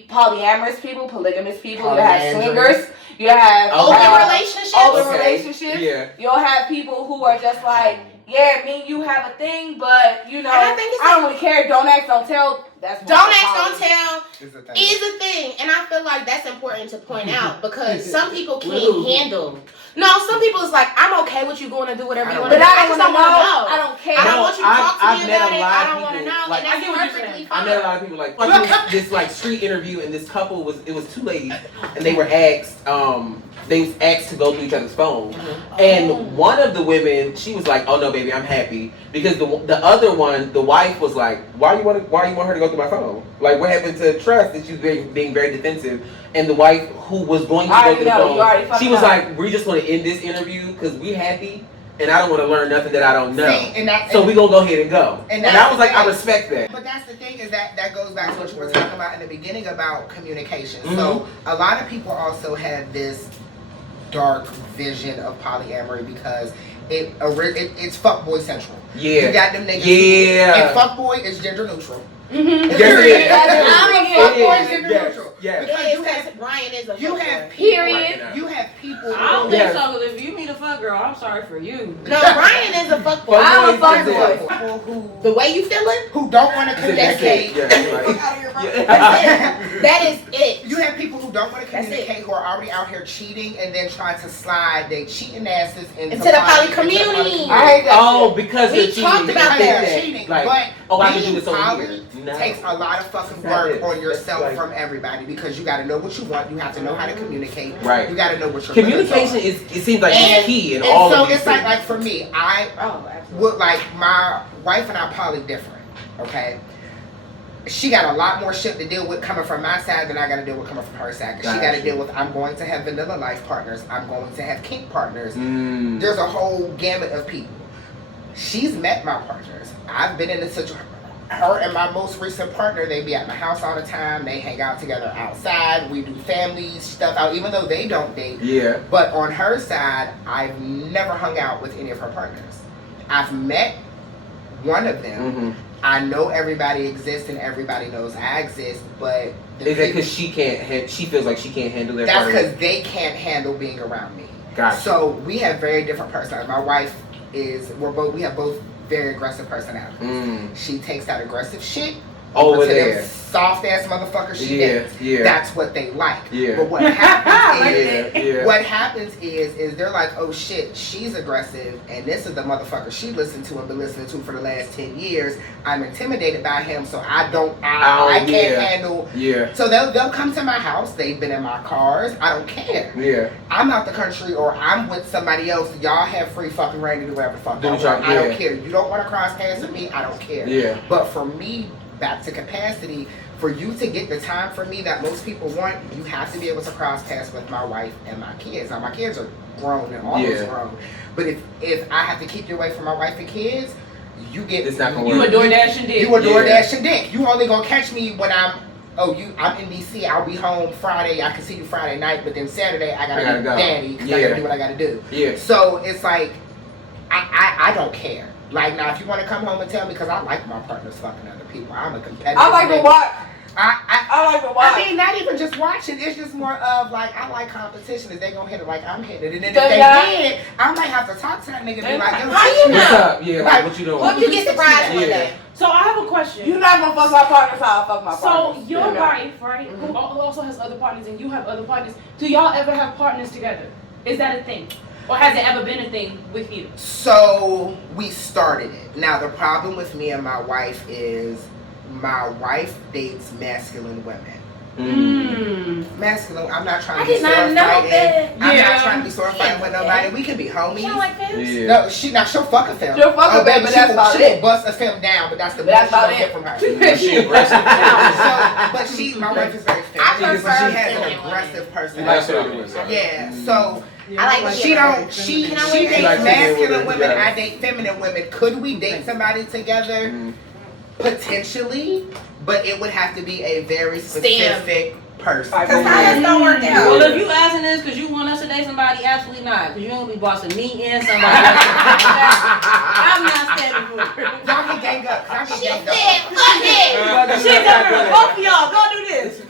polyamorous people, polygamous people. You'll have Polyandry. swingers. You have Open relationships. open Okay. relationships. Yeah. You'll have people who are just like, yeah, me and you have a thing, but you know, And I think it's I don't really care. Don't ask, don't tell. That's more Don't of a ask, poly. don't tell Is the thing. is a thing. And I feel like that's important to point out because some people can't Ooh. handle. No, some people is like, I'm okay with you going to do whatever you I want don't to But do. I don't want to know. I don't care. I don't No, want you to talk to I've me met about a it. lot I of don't want to people, know. like, And I that's get what you're perfectly saying. I fine. met a lot of people like watching this like street interview, and this couple was two ladies, and they were asked to go through each other's phone, and one of the women, she was like, "Oh no, baby, I'm happy," because the other one, the wife was like, "Why you want her to go through my phone? Like, what happened to trust?" And she was being very defensive, and the wife who was going to I go already through the know, you already phone, fucked she was up. like, "We just want to end this interview because we happy." And I don't want to learn nothing that I don't know. See, and that, So we gonna go ahead and go. And And that's I was like, the I thing. respect that. But that's the thing is that goes back to what you were talking about in the beginning about communication. Mm-hmm. So a lot of people also have this dark vision of polyamory because it's fuckboy central. You Yeah. got them niggas. Yeah. And fuckboy is gender neutral. Yes, Period. it is. Fuckboy is It is. gender Yes. neutral. Yes. Because It is you have because Brian is a you fuckboy. have people. Period. You have people. I don't who- think so. 'Cause if you meet a fuck girl, I'm sorry for you. No, Brian is a fuckboy. I'm a Fuckboys fuckboy. is people who The way you feeling? who don't want to That's it. communicate. Yeah, right. Yeah. That's it. That is it. You have people who don't want to That's communicate, who are already out here cheating, and then trying to slide their cheating asses into Into the poly into community. I hate that Oh, shit. because We they're cheating. talked Because about they that. think cheating, like, but oh, I can being do this over poly here. No. takes a lot of fucking That's work not it. on yourself That's like- from everybody because you got to know what you want. You have to know how to communicate. Right. You got to know what your Communication limits is, it seems like And- it's key in are. all And so of these it's things. like for me, I Oh, absolutely. would like my wife and I poly different. Okay. She got a lot more shit to deal with coming from my side than I got to deal with coming from her side. 'Cause she got to Gotcha. deal with I'm going to have vanilla life partners. I'm going to have kink partners. Mm. There's a whole gamut of people. She's met my partners. I've been in a situation. Her and my most recent partner, they be at my house all the time. They hang out together outside. We do family stuff out, even though they don't date. Yeah. But on her side, I've never hung out with any of her partners. I've met one of them. Mm-hmm. I know everybody exists and everybody knows I exist, but the Is that people- because she feels like she can't handle their that's part of because it? they can't handle being around me. Gotcha. So we have very different personalities. My wife we have both very aggressive personalities. Mm. She takes that aggressive shit Over to them there. soft ass motherfuckers she Yeah, dates. yeah. That's what they like. Yeah. But what happens is Yeah. what happens is they're like, oh shit, she's aggressive, and this is the motherfucker she listened to and been listening to for the last 10 years. I'm intimidated by him, so I can't yeah. handle. Yeah. So they'll come to my house. They've been in my cars. I don't care. Yeah. I'm out the country or I'm with somebody else. Y'all have free fucking reign to do whatever the fuck Do y'all what y'all- want. I don't yeah. care. You don't want to cross paths with me. I don't care. Yeah. But for me, back to capacity. for you to get the time from me that most people want, you have to be able to cross paths with my wife and my kids. Now, my kids are grown and almost grown. But if I have to keep you away from my wife and kids, you get... It's not gonna You work. a DoorDash and dick. You a DoorDash and dick. You only gonna catch me when I'm in DC. I'll be home Friday. I can see you Friday night, but then Saturday I gotta be go. daddy because I gotta do what I gotta do. Yeah. So it's like I don't care. Like now, if you want to come home and tell me, because I like my partners fucking other people. I'm a competitive. I like to nigga. watch. I like to watch. I mean, not even just watching. It's just more of like I like competition. If they gonna hit it like I'm hitting it, and then So if they y'all- did, I might have to talk to that nigga. And be like, yo, How you know? What's up? Yeah, like, what you doing? What if you get surprised one day? So I have a question. You not gonna fuck my partners how I fuck my So partners. your wife, right, who also has other partners, and you have other partners. Do y'all ever have partners together? Is that a thing, or has it ever been a thing with you? So we started it. Now the problem with me and my wife is my wife dates masculine women. Masculine. I'm not trying to be sword fighting. I'm not trying to be sword fighting with nobody. We can be homies. She don't like films? Yeah. No, she'll fuck a film. She'll fuck a film, but that's about She will it. bust a film down, but that's the That's best about she'll it. get from her. She aggressive. But my wife is very I feminine. prefer She has feminine an aggressive You personality. like feminine women. Yeah, so I like when she you- don't. She Can I dates wear that? masculine women. Yeah. I date feminine women. Could we date somebody together? Potentially, but it would have to be a very specific person. Because how does don't work out? Well, if you asking this because you want us to date somebody, absolutely not. Because you don't be bossing me and somebody else. I'm not standing for it. Y'all can gang up. Y'all can She gang said, up. fuck it! Shit, both of y'all, go do this.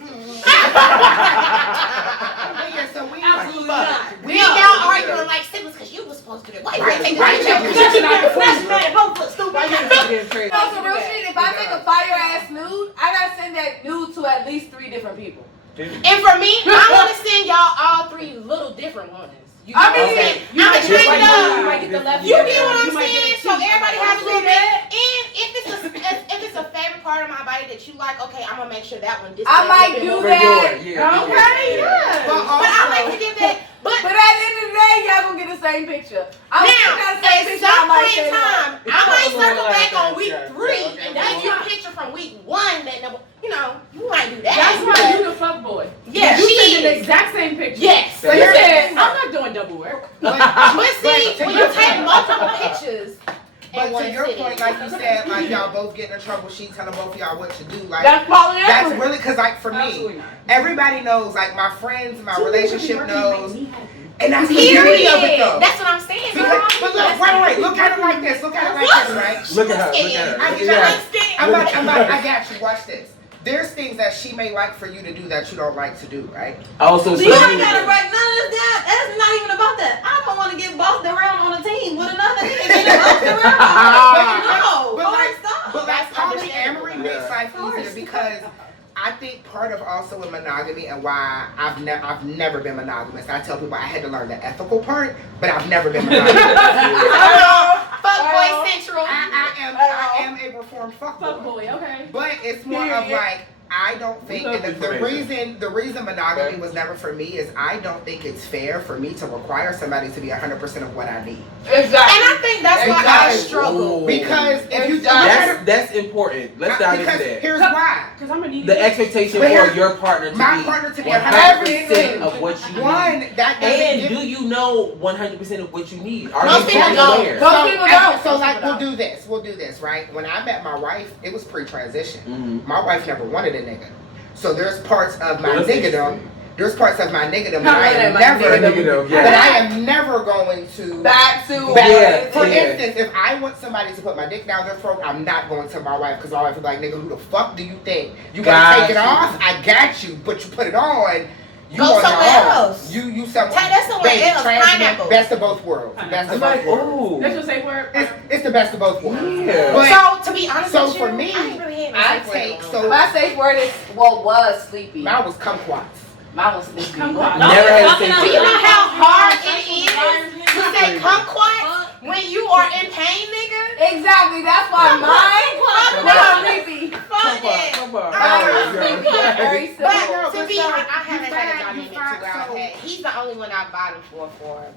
Yeah, so we Absolutely not. We y'all arguing like siblings because you was supposed to do it. Why you ain't take Right. the No, for real shit, if I take a fire ass nude, I gotta send that nude to at least 3 different people. And for me, I want to send y'all all 3 little different ones. You I mean, I'm You a might trainer. get the left. You ear. get what I'm You might get saying? a So everybody has a little do bit. that. And if it's a favorite part of my body that you like, okay, I'm gonna make sure that one. I might do that. Yeah. Okay, yeah. But But I like to get that. But But at the end of the day, y'all gonna get the same picture. I'm now, got the same at picture. some I might point in say that. time, I might circle back on week Yeah, 3 okay. and that's your picture from week 1. That you know, you might do that. That's why you the fuck boy. Yeah, You she send the is. exact same picture. Yes. So you said, I'm not doing double work. But see, when you take multiple pictures. But in one to your sitting, point, like you said, like y'all both getting in trouble, she telling both of y'all what to do. Like That's polyamory. that's really because like for me, Absolutely not. everybody knows, like my friends, my relationship Working knows, make me happy. and that's the beauty of it period. though. That's what I'm saying, Because, girl. but look, wait, look at it like this. Look at it like this, right? Look at her. Look at her. I Look get at her. I got you. Watch this. There's things that she may like for you to do that you don't like to do, right? Also, So you ain't gotta break none of this down. That's not even about that. I don't want to get bossed around on a team with another nigga getting bossed around. No, But like, stop. but like That's polyamory makes Yeah. life easier because I think part of also in monogamy and why I've never been monogamous. I tell people I had to learn the ethical part, but I've never been monogamous. Fuckboy Central. I am a reformed Fuck fuckboy. boy, okay. But it's more of like I don't think love and the information. reason monogamy was never for me is I don't think it's fair for me to require somebody to be 100% of what I need. Exactly. And I think that's why I Because- struggle. Because if you That's important. Let's dive into because that. here's why. Because I'm gonna need The expectation But for here's- your partner to My be partner to be 100% of what you need. One, that doesn't And give do you know 100% of what you need? Are Most you people fully don't. aware? Most people don't. So like Most people we'll do this, right? When I met my wife, it was pre-transition. Mhm. My wife never wanted a nigga. So there's parts of my Well, that's niggerdom. interesting. There's parts of my niggerdom Not that I really am my never niggerdom, yeah. that I am never going to Back to back. For yeah. instance, if I want somebody to put my dick down their throat, I'm not going to my wife because my wife will be like, nigga, who the fuck do you think? You gonna Got take it you. off? I got you, but you put it on. You Go on your somewhere own. else. You somewhere. That's somewhere Baby, else. transmit Pineapple. Best of both worlds. Best I'm of like, both worlds. ooh. That's your safe word? It's the best of both worlds. Yeah. But So to be honest so with you, for me, I ain't really had no I safe word take in a so long My safe word is was sleepy. mine was kumquats. Mine was sleepy. Kumquat. Never had a Fucking safe up. Do you know how hard it Sexual is environment. to say kumquat when you are in pain, nigga? Exactly. That's why mine was sleepy. Fuck that. Come on. I was sleepy. very simple. But to me, so I haven't you had a find- dynamic you to find- where I've so- had. He's the only one I've bottomed for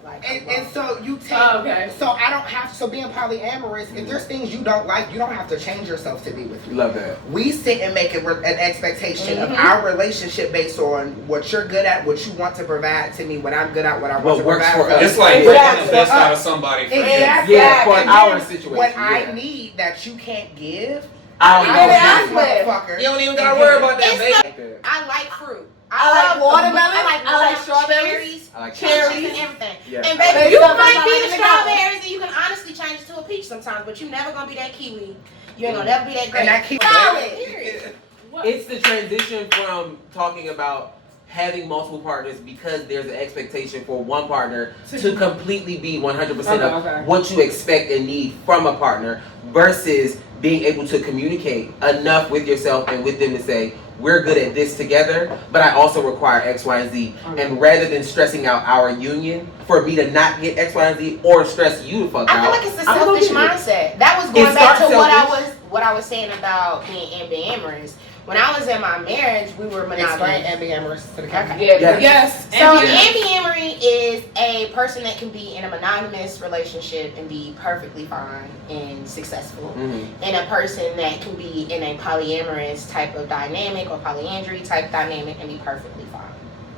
like. And so you take. Oh, okay. So I don't have. So being polyamorous, if there's things you don't like, you don't have to change yourself to be with me. Love that. We sit and make an expectation of our relationship based on what you're good at, what you want to provide to me, what I'm good at, what I want What to works provide for us. It's like Exactly. getting the best out of somebody. For you. Exactly. Yeah, for And our then situation. What yeah. I need that you can't give, I Give it don't out. know. motherfucker. You don't even gotta worry about that, It's baby. I like fruit. I like watermelon. I like strawberries. cherries. I like Cherries cherries. and everything. Yeah. And Baby, baby, you stuff might like be that the in the cup. strawberries, and you can honestly change it to a peach sometimes, but you never gonna be that kiwi. You ain't gonna never be that grape. And I keep Period. It's the transition from talking about having multiple partners because there's an expectation for one partner to completely be 100% of Okay. what you expect and need from a partner versus being able to communicate enough with yourself and with them to say, we're good at this together, but I also require X, Y, and Z. And rather than stressing out our union for me to not get X, Y, and Z or stress you to fuck I out. feel like it's a I'm gonna selfish get it. mindset. That was going It back to starts what I was saying about being ambiamorous. When I was in my marriage, we were explain monogamous. ambiamorous to the camera. Yeah. Yeah. Yes. So And ambiamory is a person that can be in a monogamous relationship and be perfectly fine and successful. Mhm. And a person that can be in a polyamorous type of dynamic or polyandry type dynamic and be perfectly fine.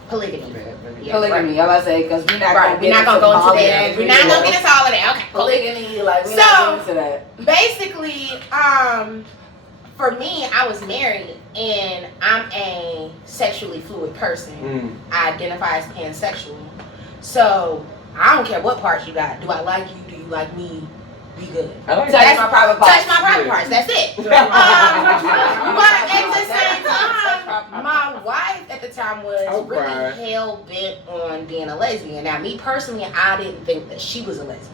Polygamy. Yeah, Polygamy. I'm about to say because we're not Right. We're not gonna go into that. We're not gonna get get into all of that. Okay. polygamy. Like we're So- not into that. Basically, for me, I was married and I'm a sexually fluid person. Mm. I identify as pansexual. So I don't care what parts you got. Do I like you? Do you like me? We good. I like Touch my private parts. Touch my private Yeah. parts. That's it. But at the same time, my wife at the time was I'll really cry. hell bent on being a lesbian. Now, me personally, I didn't think that she was a lesbian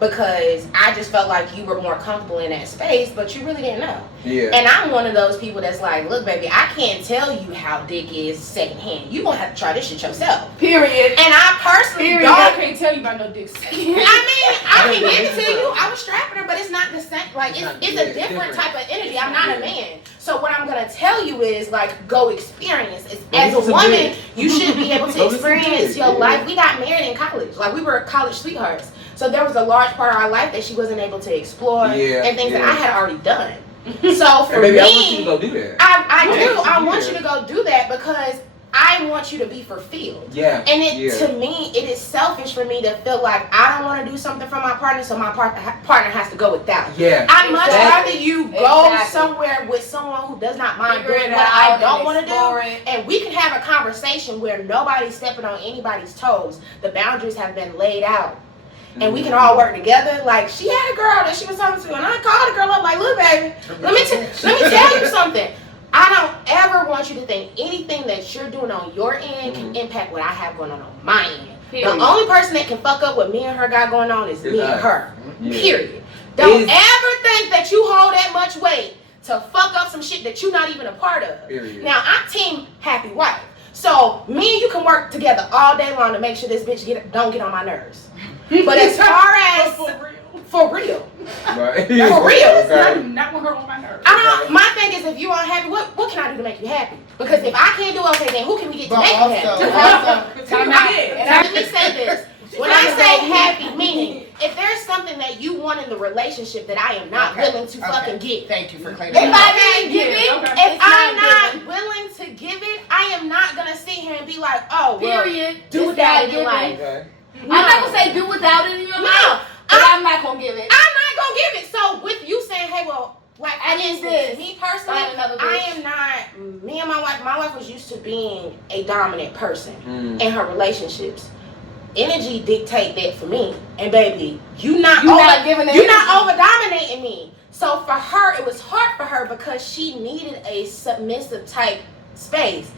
because I just felt like you were more comfortable in that space, but you really didn't know. Yeah. And I'm one of those people that's like, look, baby, I can't tell you how dick is secondhand. You gonna have to try this shit yourself. Period. And I personally Period. I don't. can't tell you about no dicks. I mean, I can give it to you. I was strapping her, but it's not the same. Like, it's a different type of energy. I'm not a man. So what I'm gonna tell you is like, go experience. As a woman, you should be able to experience your life. We got married in college. Like, we were college sweethearts. So there was a large part of our life that she wasn't able to explore and things that I had already done. So for And baby, me, I want you to go do that. I do. Yeah. I want you to go do that because I want you to be fulfilled. Yeah. And to me, it is selfish for me to feel like I don't want to do something for my partner, so my partner has to go without. Yeah. I'd much Exactly. rather you go Exactly. somewhere with someone who does not mind Figure doing it what I out don't and want to do, explore it. and we can have a conversation where nobody's stepping on anybody's toes. The boundaries have been laid out. And we can all work together. Like, she had a girl that she was talking to, and I called the girl up like, look, baby, let me tell you something. I don't ever want you to think anything that you're doing on your end can impact what I have going on my end. Period. The only person that can fuck up what me and her got going on is me and her. Yeah. Period. Don't Is- ever think that you hold that much weight to fuck up some shit that you're not even a part of. Period. Now, I'm team happy wife. So me and you can work together all day long to make sure this bitch don't get on my nerves. But as far as for real, Right. for real. Okay. Not with her on my nerves. My thing is, if you aren't happy, what can I do to make you happy? Because if I can't do okay, then who can we get to But make you happy? also, Time out. Let me say this. When I say happy, meaning if there's something that you want in the relationship that I am not willing to fucking get. Thank you for cleaning If that up. I didn't give it, If it's I'm not not willing to give it, I am not gonna sit here and be like, oh, well, period. do It's that not in given. life. Okay. I'm not gonna say do without it in your No, life, but I'm not gonna give it. I'm not gonna give it. So with you saying, hey, well, like I need instance, this. me personally, Find another I bitch. am not. Me and my wife was used to being a dominant person Mm. in her relationships. Energy dictate that for me, and baby, you're not giving it. you're not over dominating me. So for her, it was hard for her because she needed a submissive type space.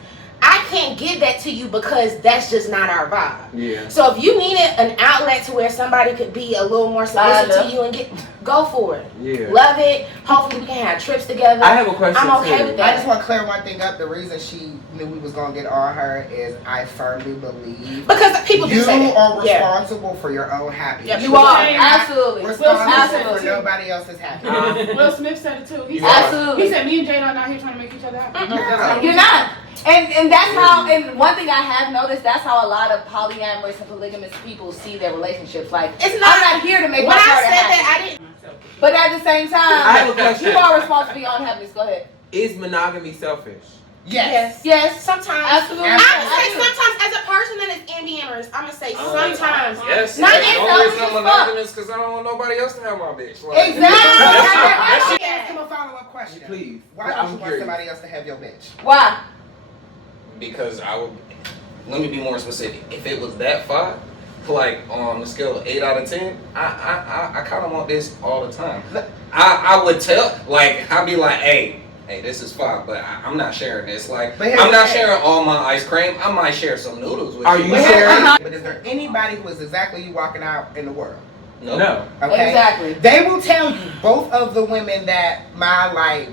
I can't give that to you because that's just not our vibe. Yeah. So if you needed an outlet to where somebody could be a little more submissive to you and go for it. Yeah. Love it. Hopefully we can have trips together. I have a question. I'm okay too. with I that. just want to clear one thing up. The reason she knew we was gonna get on her is I firmly believe Because people do you say that. are Yeah. responsible for your own happiness. Yep. You are. Same. Absolutely. Responsible Absolutely. for nobody else's happiness. Will Smith said it too. He You said, are. Absolutely. he said, me and Jada are not here trying to make each other happy. No. You're not. And that's how, and one thing I have noticed, that's how a lot of polyamorous and polygamous people see their relationships. Like, It's not- I'm not here to make When my I partner said happy. that, I didn't. But at the same I have a time, question. you are responsible for your own happiness. Go ahead. Is monogamy selfish? Yes. Yes. Sometimes. Absolutely. I'm gonna say Absolutely. sometimes as a person that is ambiamorous, I'm gonna say sometimes. Yes. Not The it's only selfish reason I'm as fuck. monogamous because I don't want nobody else to have my bitch. Like, Exactly. Ask him a follow-up question. Please. Why don't I'm you want curious. somebody else to have your bitch? Why? Because I would. Let me be more specific. If it was that far, like on the scale of 8 out of 10, I kind of want this all the time. I would tell, like, I'd be like, hey, this is fine, but I'm not sharing this. Like, But here's I'm the not thing. sharing all my ice cream. I might share some noodles with Are you. you But sharing? But is there anybody who is exactly you walking out in the world? No. No. Okay. Exactly. They will tell you, both of the women that my like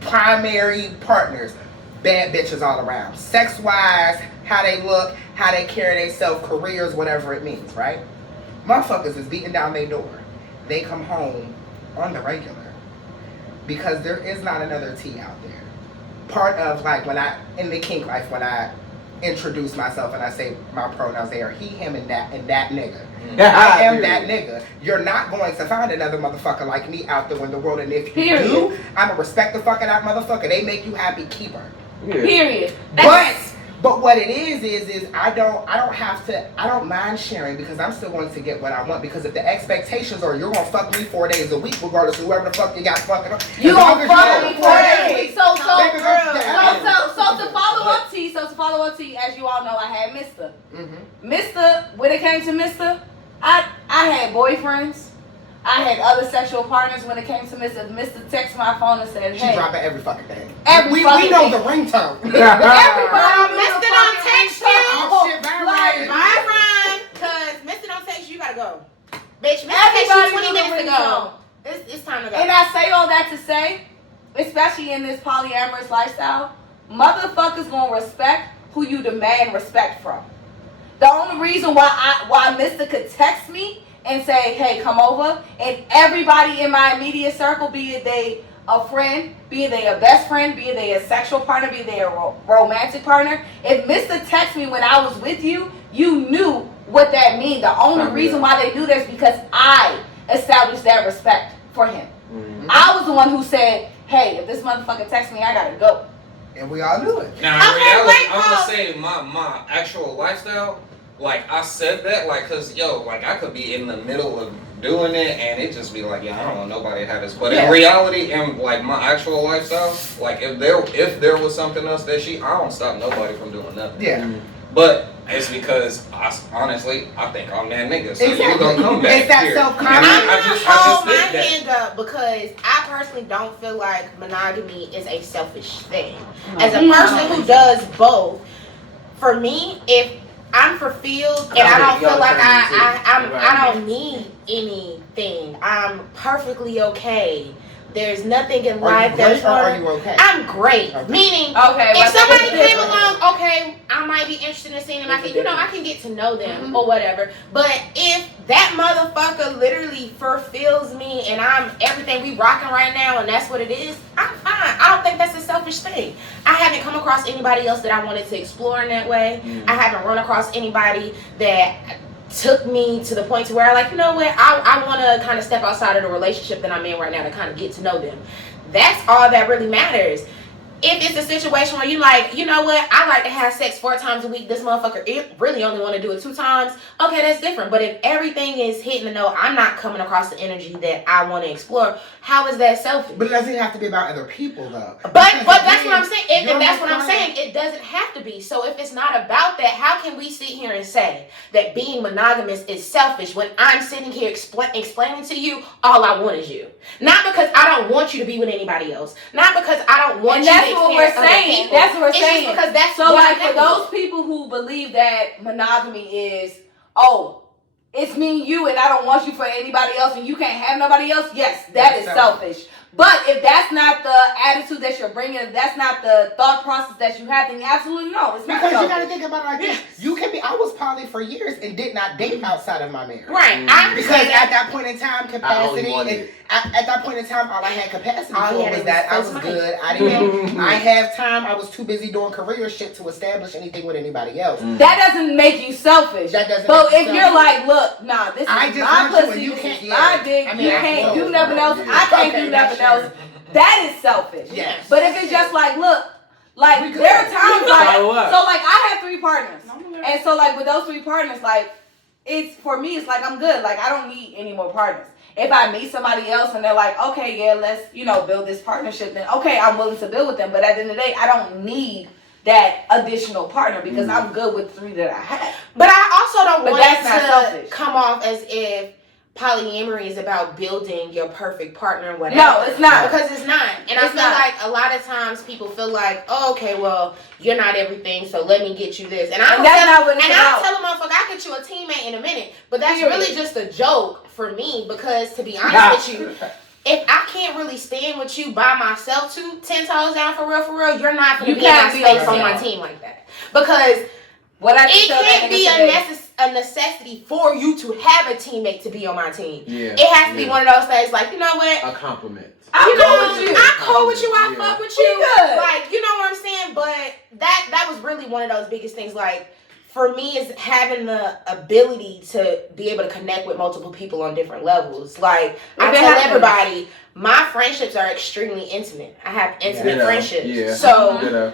primary partners, bad bitches all around. Sex wise, how they look, how they carry themselves, careers, whatever it means, right? Motherfuckers is beating down their door. They come home on the regular. Because there is not another T out there. Part of like when I in the kink life, when I introduce myself and I say my pronouns, they are he, him, and that nigga. I am that nigga. You're not going to find another motherfucker like me out there in the world, and if you Period. do, I'ma respect the fuck out of that motherfucker. They make you happy, keep her. Yeah. Period. But what it is I don't mind sharing because I'm still going to get what I want, because if the expectations are you're gonna fuck me 4 days a week regardless of whoever the fuck you got fucking up. You as long gonna as fuck you me know- 4 days a week. So to follow up to, as you all know, I had Mr. Mr. When it came to Mr., I had boyfriends. I had other sexual partners. When it came to Mr. Mr. texted my phone and said, She hey. dropping every fucking thing. Every we fucking know thing. the ringtone. Everybody Mr. don't text you. Oh, shit, bye, Like, Ryan. Bye, Ryan. Cause Mr. don't text you, you gotta go. Bitch, Mr. text you everybody 20 knew the minutes ago. ringtone. It's time to go. And I say all that to say, especially in this polyamorous lifestyle, motherfuckers gonna respect who you demand respect from. The only reason why Mr. could text me and say, hey, come over, and everybody in my immediate circle, be it they a friend, be it they a best friend, be it they a sexual partner, be it they a romantic partner, if Mr. texted me when I was with you, you knew what that means. The only reason why they knew that is because I established that respect for him. Mhm. I was the one who said, hey, if this motherfucker texts me, I gotta go. And we all knew it. Now, in Okay, reality, wait, I'm pause. gonna say my actual lifestyle. Like I said that, like, cause like I could be in the middle of doing it and it just be like, yeah, I don't want nobody to have this. But Yeah. in reality, and like my actual lifestyle, like if there was something else that I don't stop nobody from doing nothing. Yeah. But it's because honestly, I think I'm that nigga. So Exactly. you gonna come back It's that here. self-confidence. And I'm gonna I hold my think that. hand up because I personally don't feel like monogamy is a selfish thing. As a person who does both, for me, if I'm fulfilled and I don't feel like I don't need anything, I'm perfectly okay. There's nothing in Are life you that's great or are gonna. you okay? I'm great. Okay. Meaning, Okay. if somebody came along. along, okay, I might be interested in seeing them. I can get to know them or whatever. But if that motherfucker literally fulfills me and I'm everything we rocking right now and that's what it is, I'm fine. I don't think that's a selfish thing. I haven't come across anybody else that I wanted to explore in that way. I haven't run across anybody that took me to the point to where I like, you know what, I want to kind of step outside of the relationship that I'm in right now to kind of get to know them. That's all that really matters. If it's a situation where you like, you know what, I like to have sex 4 times a week, this motherfucker really only want to do it 2 times, okay, that's different. But if everything is hitting the note, I'm not coming across the energy that I want to explore, how is that selfish? But it doesn't have to be about other people though. But Because that's again, what I'm saying. If you're that's what I'm required- saying, it doesn't have to be. So if it's not about that, how can we sit here and say that being monogamous is selfish when I'm sitting here explaining to you all I want is you? Not because I don't want you to be with anybody else. Not because I don't want And you that's to what care we're of the saying. people. That's what we're It's just saying. because that's So, what like, for happens. those people who believe that monogamy is, oh, it's me and you, and I don't want you for anybody else, and you can't have nobody else. Yes, that is selfish. But if that's not the attitude that you're bringing, if that's not the thought process that you have, then you absolutely no, it's not Because you selfish. gotta think about it like this. You can be. I was poly for years and did not date outside of my marriage. Right. Because at that point in time, capacity, wanted and at that point in time, all I had capacity All for you had was was that I was money. good. I didn't. I have time. I was too busy doing career shit to establish anything with anybody else. That doesn't make you selfish. That doesn't But make you if you're selfish. like, look, nah, this I is just my want you and pussy, you this can't- is my dick, I mean, you I can't know. do nothing else, Yeah. I can't Okay, do that's nothing else. That is selfish. Yes. But if it's just like, look, like We good. there are times like, Follow up. so like I have 3 partners, and so like with those 3 partners, like it's for me, it's like I'm good. Like I don't need any more partners. If I meet somebody else and they're like, okay, yeah, let's build this partnership, then okay, I'm willing to build with them. But at the end of the day, I don't need that additional partner because I'm good with 3 that I have. But I also don't But want that's it not to selfish. come off as if polyamory is about building your perfect partner and whatever. No, it's not. Because it's not. And I It's feel not. like a lot of times people feel like, oh, okay, well, you're not everything, so let me get you this. And And that's not what it's I'll about. tell a motherfucker, I'll get you a teammate in a minute. But that's Period. really just a joke for me because, to be honest with you, if I can't really stand with you by myself 10 toes down for real, you're not going You to be in my can't be on space on my your team like that. Because What I it tell that can't nigga be today. a necessity for you to have a teammate to be on my team. Yeah. It has to be one of those things like, you know what? A compliment. I'm You cool know, with you. I cool with you, I Yeah. fuck with We you. good. Like, you know what I'm saying? But that was really one of those biggest things. Like, for me, is having the ability to be able to connect with multiple people on different levels. Like, I If it tell happens. everybody, my friendships are extremely intimate. I have intimate Ditto. friendships. Yeah. So, Ditto.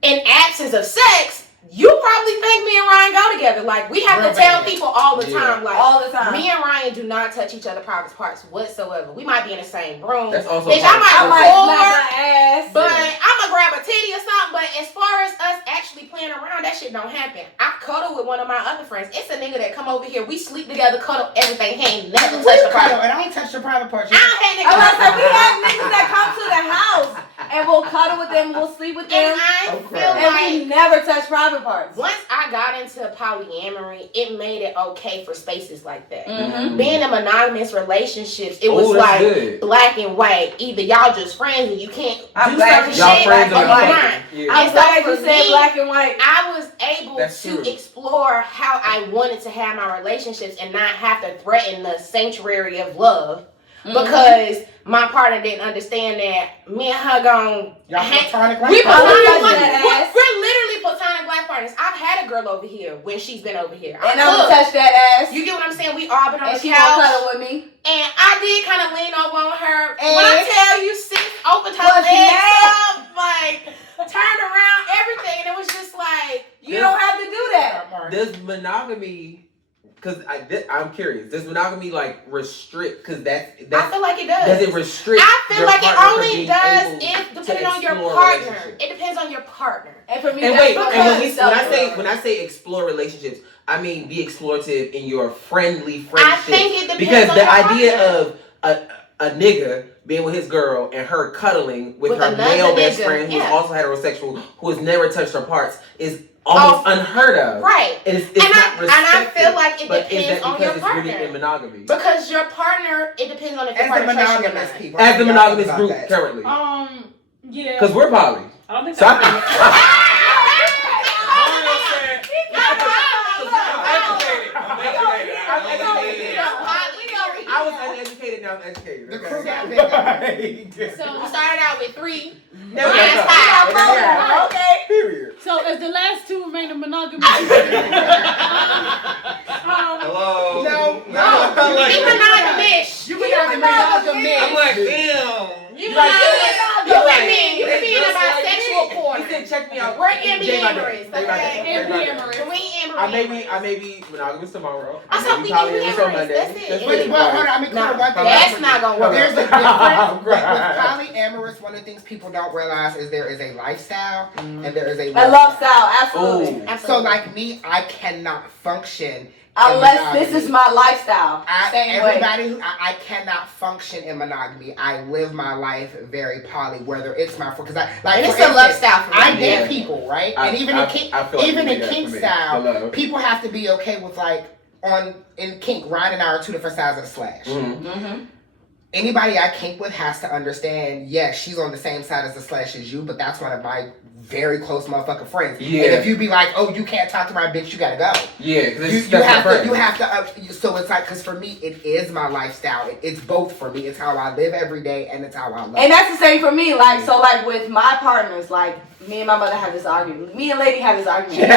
in absence of sex, you probably think me and Ryan go together. Like, we have Real to tell bad. people all the Yeah. time. Like, All the time. me and Ryan do not touch each other's private parts whatsoever. We might be in the same room. That's also Bitch, part I of might I it. might record, slap my ass. but Yeah. I'm gonna grab a titty or something. But as far as us actually playing around, that shit don't happen. I cuddle with one of my other friends. It's a nigga that come over here. We sleep together, cuddle everything. He ain't never We touched the cuddle, private. and I ain't touched the private part I yet. don't have I was niggas. like, we have niggas that come to the house and we'll cuddle with them, we'll sleep with them, And I Okay. feel and like we never touch private parts. once I got into polyamory, it made it okay for spaces like that. Mm-hmm. Being in monogamous relationships, it Ooh, was that's like good. black and white. Either y'all just friends and you can't I'm do glad certain you Y'all shit, friends or or you're y'all not. fucking? Yeah. I'm And so glad you for said me, black and white. I was able That's to true. explore how I wanted to have my relationships and not have to threaten the sanctuary of love because my partner didn't understand that me and her gon' Y'all platonic right we I'm platonic gonna touch life- that we're, ass. we're literally platonic life partners. I've had a girl over here when she's been over here. And I'm gonna touch that ass. You get what I'm saying? We all been on And the she gonna couch. cuddle with me. And I did kind of lean over on her. And- When I tell you, sis opened her Was she legs mad? up, like turned around, everything, and it was just like, You don't have to do that. Does monogamy? Because I'm curious. Does monogamy like restrict? Because I that's feel like it does. does it restrict? I feel your like it partner from only being does able if to depending on your explore a partner. relationship? It depends on your partner. And for me, And that's wait, because and when I say explore relationships, I mean be explorative in your friendly friendship. I think it depends because on the your idea partner. of a nigga being with his girl and her cuddling with her another male best nigga, friend who's yeah. also heterosexual who has never touched her parts is almost unheard of. Right. It's And not and I respected. feel like it But is depends that on because your it's partner. really in monogamy? Because your partner, it depends on if your As the partner trusts you or monogamous not. people. As the y'all monogamous think group about that. currently. Yeah. Because we're poly. I don't think So that's I was uneducated, now I'm educated. The okay? crew got bigger. So We started out with 3. Never Last got time. that. Okay. Period. So as the last 2 remain in monogamy. Hello. No. I'm like, Be monogamish. You monogamous. I'm like, damn. You Like, monogamish. You like, can be in a bisexual He corner. said, check me out. We're Day by day. ambiamorous, Day by day. okay? Day by day. Ambiamorous. We I may be monogamous tomorrow. I said may we be polyamorous on ambiamorous. Monday. That's it. That's But- it. But hold on, I mean, No, one thing. that's not gonna work. There's a difference. With polyamorous, one of the things people don't realize is there is a lifestyle and there is a A love style, absolutely. Ooh. Absolutely. So like me, I cannot function Unless in this monogamy. is my lifestyle. Same way. Everybody who I cannot function in monogamy. I live my life very poly, whether it's my because Like, And for it's a love instance, style for me. I date Yeah. people, right? I And even feel in kink, like even you in do that kink for me. style, Hello. people have to be okay with like in kink, Ryan and I are two different sides of the slash. Mhm. Anybody I kink with has to understand, yes, she's on the same side as the slash as you, but that's one of my very close motherfucking friends. Yeah. And if you be like, oh, you can't talk to my bitch, you gotta go. Yeah, because You have to. So it's like, because for me, it is my lifestyle. It's both for me. It's how I live every day, and it's how I love. And that's the same for me. Like, so like with my partners, like me and my mother have this argument. Me and Lady have this argument.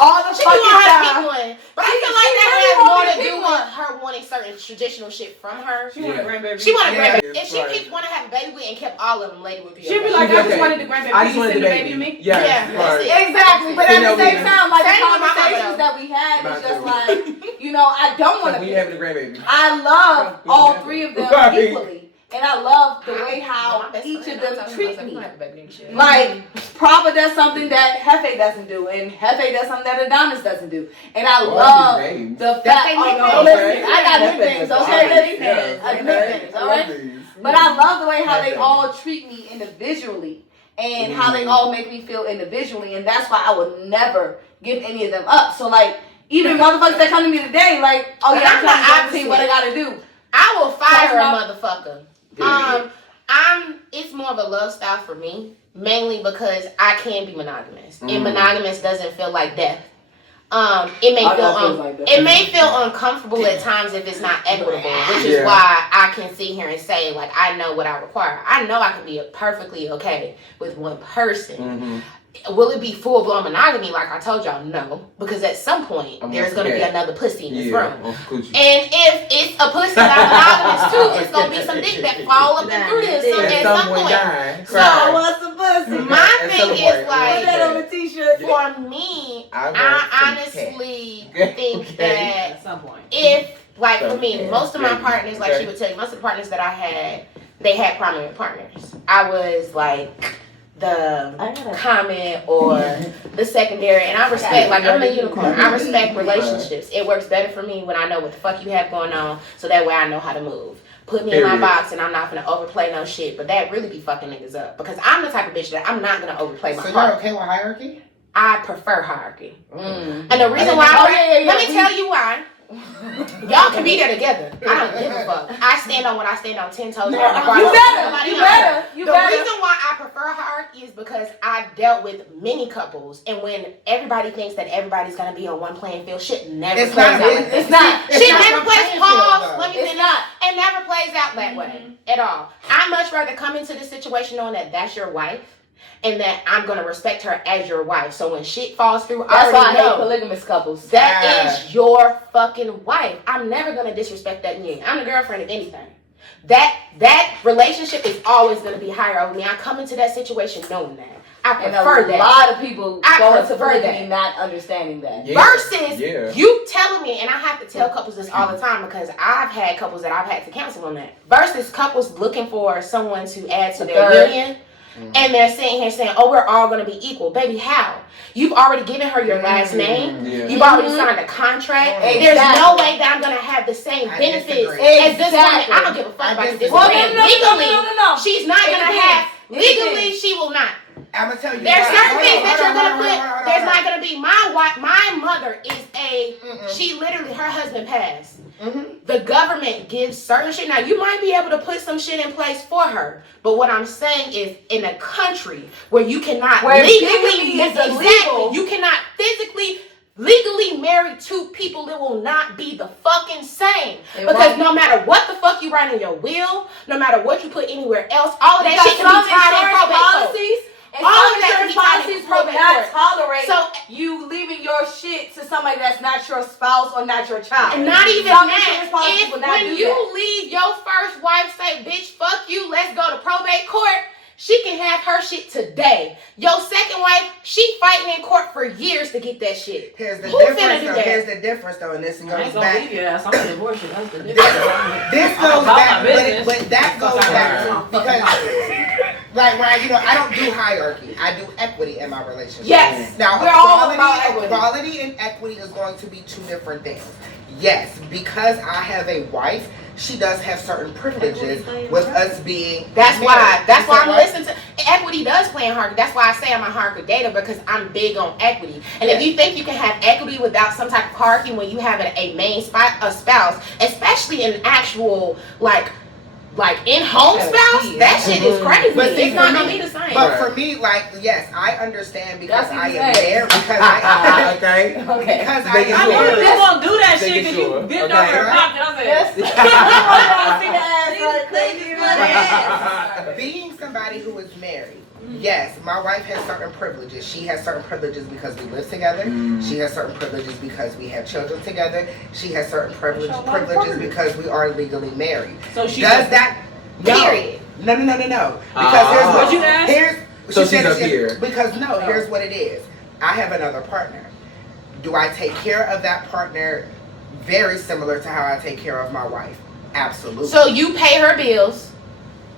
All the She fucking want her to time. pick one. But I feel She like that really has want more me to to do pick with one. her wanting certain traditional shit from her. She want a grandbaby. She want a Yeah, grandbaby. If she right. picked one to have a baby with and kept all of them, Lady would be She'd be okay. like, I just Okay. wanted the grandbaby. I Can just you wanted send the the baby to baby. me? Yeah, Yeah, that's right. it. Exactly, but Say at no the same means- time, like the Same with my conversations mama, that we had Not is just true. like, you know, I don't want to We pick. having a grandbaby. I love all three of them Right. equally. And I love the way how My best each friend, of them I'm talking treat about me. something like a baby and shit. Like, Prava does something that Hefe doesn't do, and Hefe does something that Adonis doesn't do. And I love the fact, nicknames. listen, I got nicknames, okay? Yeah. I got nicknames, alright? But I love the way how they all treat me individually and how they all make me feel individually, and that's why I would never give any of them up. So like, even motherfuckers that come to me today, like, oh yeah, I'm trying to see what I gotta do. I will fire a That's motherfucker. Yeah. It's more of a love style for me, mainly because I can be monogamous, and Mm. monogamous doesn't feel like death. It may I feel know it feels like that. it may feel uncomfortable at times if it's not equitable, which is Yeah. why I can sit here and say, like, I know what I require. I know I can be perfectly okay with one person. Mhm. Will it be full blown monogamy? Like I told y'all, no, because at some point I'm there's gonna gonna be forget. another pussy in this Yeah. room. Oh, coochie. And if it's a pussy that's monogamous too, it's gonna be some dick that fall up and through this at some point. die. So, I want some pussy. My At thing some is point, Put that like, on a t-shirt. for me, I want I some honestly cat. think Okay. that At some point. if, like for Some me, cat, most of my baby. partners, like Okay. she would tell you, most of the partners that I had, they had prominent partners. I was like the comment or the secondary, and I respect, like, I'm a unicorn. I respect relationships. It works better for me when I know what the fuck you have going on, so that way I know how to move. Put me in my Period. box, and I'm not gonna overplay no shit. But that really be fucking niggas up, because I'm the type of bitch that I'm not gonna overplay my So part. you're okay with hierarchy? I prefer hierarchy, Mm. and the reason why, Oh, yeah, let me we- tell you why. Y'all can be there together. I don't give a fuck. I stand on what I stand on 10 toes. You better. You The better. reason why I prefer hierarchy is because I've dealt with many couples, and when everybody thinks that everybody's gonna be on one playing field, shit never It's plays not. out like that. It's not. Shit not never a plays. playing Pause. field, Let me It's finish. not. It never plays out that way at all. I much rather come into this situation knowing that that's your wife, and that I'm gonna respect her as your wife. So when shit falls through, That's why I already hate know polygamous couples. that Yeah. is your fucking wife. I'm never gonna disrespect that union. I'm the girlfriend of anything. That relationship is always gonna be higher over me. I come into that situation knowing that. I And prefer a that. lot of people I go into prefer polygamy that. not understanding that. Yeah. Versus Yeah. you telling me, and I have to tell couples this all the time because I've had couples that I've had to counsel on that. Versus couples looking for someone to add to their Third. union, and they're sitting here saying, "Oh, we're all gonna be equal." Baby, how? You've already given her your last name. Yeah. You've already signed a contract. Exactly. There's no way that I'm gonna have the same I benefits disagree. as this woman. Exactly. I don't give a fuck I about this. disagree. Well, Legally, no. she's not It gonna depends. have. It Legally, depends. she will not. I'm gonna tell you. There's why. certain Hold things on, that hold you're on, gonna hold on, hold on, put. hold There's on. not gonna be my wife. My mother is a. Mm-mm. She literally, her husband passed. Mhm. The government gives certain shit. Now you might be able to put some shit in place for her, but what I'm saying is, in a country where you cannot Where legally, polygamy is exactly, illegal. you cannot physically. Legally marry two people, it will not be the fucking same. It Because won't. no matter what the fuck you write in your will, no matter what you put anywhere else, all of that Because shit can some be tied in insurance probate court. policies and All some of that can insurance be tied in policies will probate not court. tolerate So you leaving your shit to somebody that's not your spouse or not your child. and not even Some that. insurance policies If will not when do you that. leave your first wife say, "Bitch, fuck you, let's go to probate court," she can have her shit today. Your second wife, she fighting in court for years to get that shit. Here's the Who finna difference do though. that? Here's the difference though, and this I goes ain't gonna back. leave your ass. I'm gonna divorce you. That's the difference. This I'm goes about back, my business. but that goes Fuck back out. because, like, when I don't do hierarchy. I do equity in my relationship. Yes. Now, We're all about equity. equality and equity is going to be two different things. Yes, because I have a wife, she does have certain privileges with us being That's married. why I'm What? listening to equity does play in hierarchy. That's why I say I'm a hierarchy dater, because I'm big on equity. And if you think you can have equity without some type of hierarchy when you have a main spouse, especially an actual like in-home spouse, that shit is crazy. But see, it's not for gonna me- be the same. But for me, like, yes, I understand because That's what I you am said. there. Because I Okay. Okay. because I Making am I knew sure. you there. was gonna do that shit Making because sure. you bent Okay. over her pocket. I Yes. said, Being somebody who is married, yes, my wife has certain privileges. She has certain privileges because we live together. She has certain privileges because we have children together. She has certain privileges because we are legally married. So she Does that? No. Period. No. Because here's what What'd you ask? So she she's said up here. Because here's what it is. I have another partner. Do I take care of that partner very similar to how I take care of my wife? Absolutely. So you pay her bills.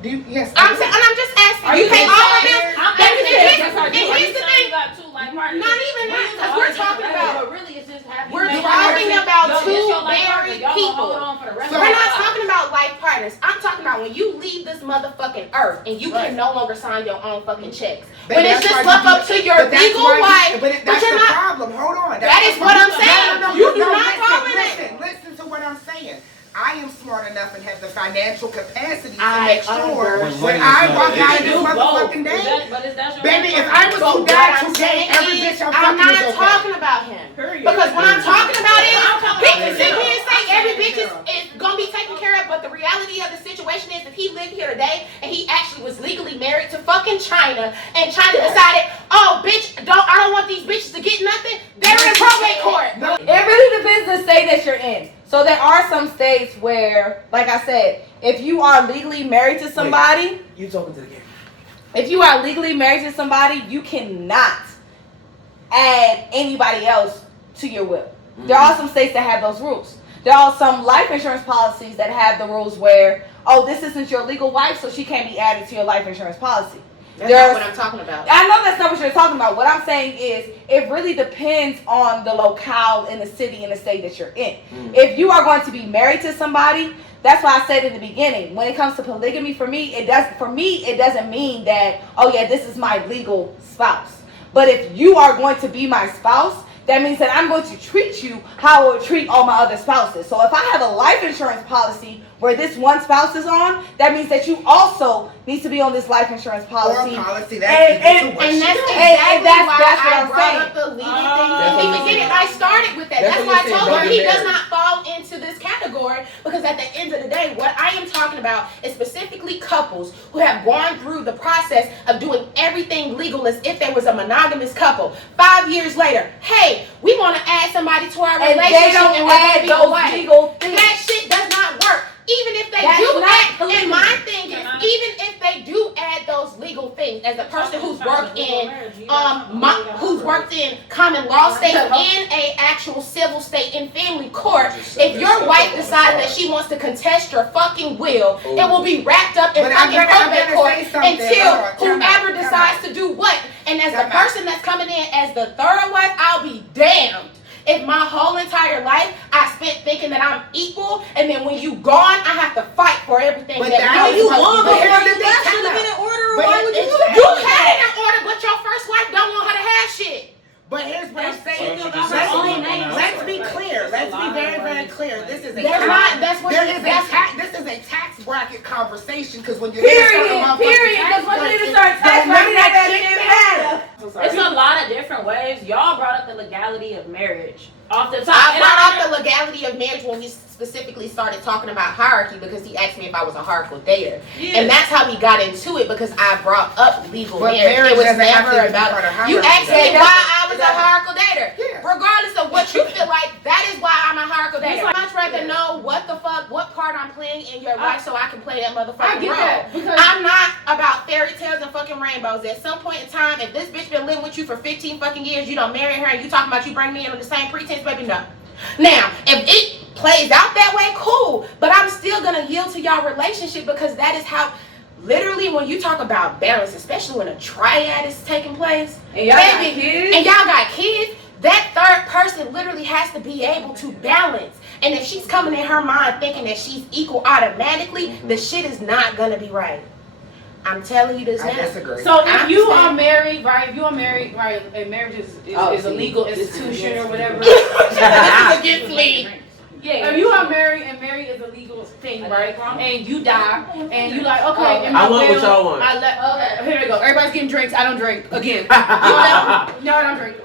Yes. I'm saying, and I'm just asking. Are You you pay all her saying- bills. I'm And asking here's- you, and here's the thing. got two life partners. Not even that, because we're talking about. But really, it's just having. We're talking about two married people. Hold on for the rest So of We're your not life. talking about life partners. I'm talking about when you leave this motherfucking earth and you can no longer sign your own fucking checks. But it's just left up to your legal wife. But But that's you're the not. problem. Hold on. That is what I'm saying. You do not fall in Listen it. to what I'm saying. I am smart enough and have the financial capacity to I make sure understand. when I walk out of this You both. motherfucking Is day, that- but is that your baby, life if partner? I was But to what die I'm today, saying every is, bitch I'm I'm fucking is not okay. talking about him. Period. Because what I'm talking about is, I'm talking people about sit in here and say general. every bitch is gonna be taken care of, but the reality of the situation is, if he lived here today and he actually was legally married to fucking China, and China decided, oh bitch, I don't want these bitches to get nothing, they're in probate court. No. It really depends the state that you're in. So there are some states where, like I said, if you are legally married to somebody, You talking to the camera. if you are legally married to somebody, you cannot add anybody else to your will. There are some states that have those rules. There are some life insurance policies that have the rules where, oh, this isn't your legal wife, so she can't be added to your life insurance policy. That's not what I'm talking about. I know that's not what you're talking about. What I'm saying is it really depends on the locale in the city and the state that you're in. If you are going to be married to somebody, that's why I said in the beginning, when it comes to polygamy, for me, it doesn't mean that, oh yeah, this is my legal spouse. But if you are going to be my spouse, that means that I'm going to treat you how I would treat all my other spouses. So if I have a life insurance policy where this one spouse is on, that means that you also need to be on this life insurance policy. Or policy And that's And that's And exactly that's why what I I'm brought saying. up the legal Oh. thing. That's He what I'm beginning. saying. I started with that. That's That's what why I you're told saying, him he don't does get not fall into this category, because at the end of the day, what I am talking about is specifically couples who have gone through the process of doing everything legal as if there was a monogamous couple. 5 years later, hey, we want to add somebody to our And relationship they don't and we're gonna add be a those wife. legal things. That shit does not work. Even if they That's do not add, polygamy. and my thing is, even if they do add those legal things, as a person who's worked in who's worked in common law state in a actual civil state in family court, if your wife decides that she wants to contest your fucking will, it will be wrapped up in But I'm fucking gonna probate say court something. until Hold on, time whoever out, time decides out. to do what. And as the Time out. person that's coming in as the third wife, I'll be damned if my whole entire life I spent thinking that I'm equal, and then when you gone, I have to fight for everything But that that we is supposed to wrong be doing. before you left, should have been in order. But Why would you do exactly. You had it in order, but your first wife don't want her to have shit. But here's what I'm saying. Why don't you just say something on the Let's outside? be clear. Let's be very, very clear. This is a There's not. That's what. There you- is that's this is a tax bracket conversation because when you Period. Because when you need to start tax bracket, that shit matter. It's a lot of different ways. Y'all brought up the legality of marriage off the top. I And brought up the legality of marriage when we specifically started talking about hierarchy, because he asked me if I was a hierarchical dater, and that's how we got into it, because I brought up legal But marriage. marriage It was doesn't have never to be about. part of You hierarchy. asked me Yeah, why I was a yeah. hierarchical dater. Yeah. Regardless of what you feel like, that is why I'm a hierarchical dater. Just I'd much rather know what the fuck, what part I'm playing in your life, so I can play that motherfucking I get role. that, because I'm not about fairy tales and fucking rainbows. At some point in time, if this bitch been living with you for 15 fucking years, you don't marry her, and you talking about you bring me in on the same pretense, baby, no. Now, if it plays out that way, cool. But I'm still gonna yield to y'all relationship, because that is how, literally, when you talk about balance, especially when a triad is taking place, And y'all got baby, kids? and y'all got kids, that third person literally has to be able to balance. And if she's coming in her mind thinking that she's equal automatically, the shit is not gonna be right. I'm telling you this I now. disagree. So if you are married, right? If you are married, right? And marriage is a legal institution or whatever. This is against me. Yeah, if you are married and married is a legal thing, right? And you die, and you like, okay, in my I want will, what y'all want. Okay, here we go. Everybody's getting drinks. I don't drink again. No, I don't drink.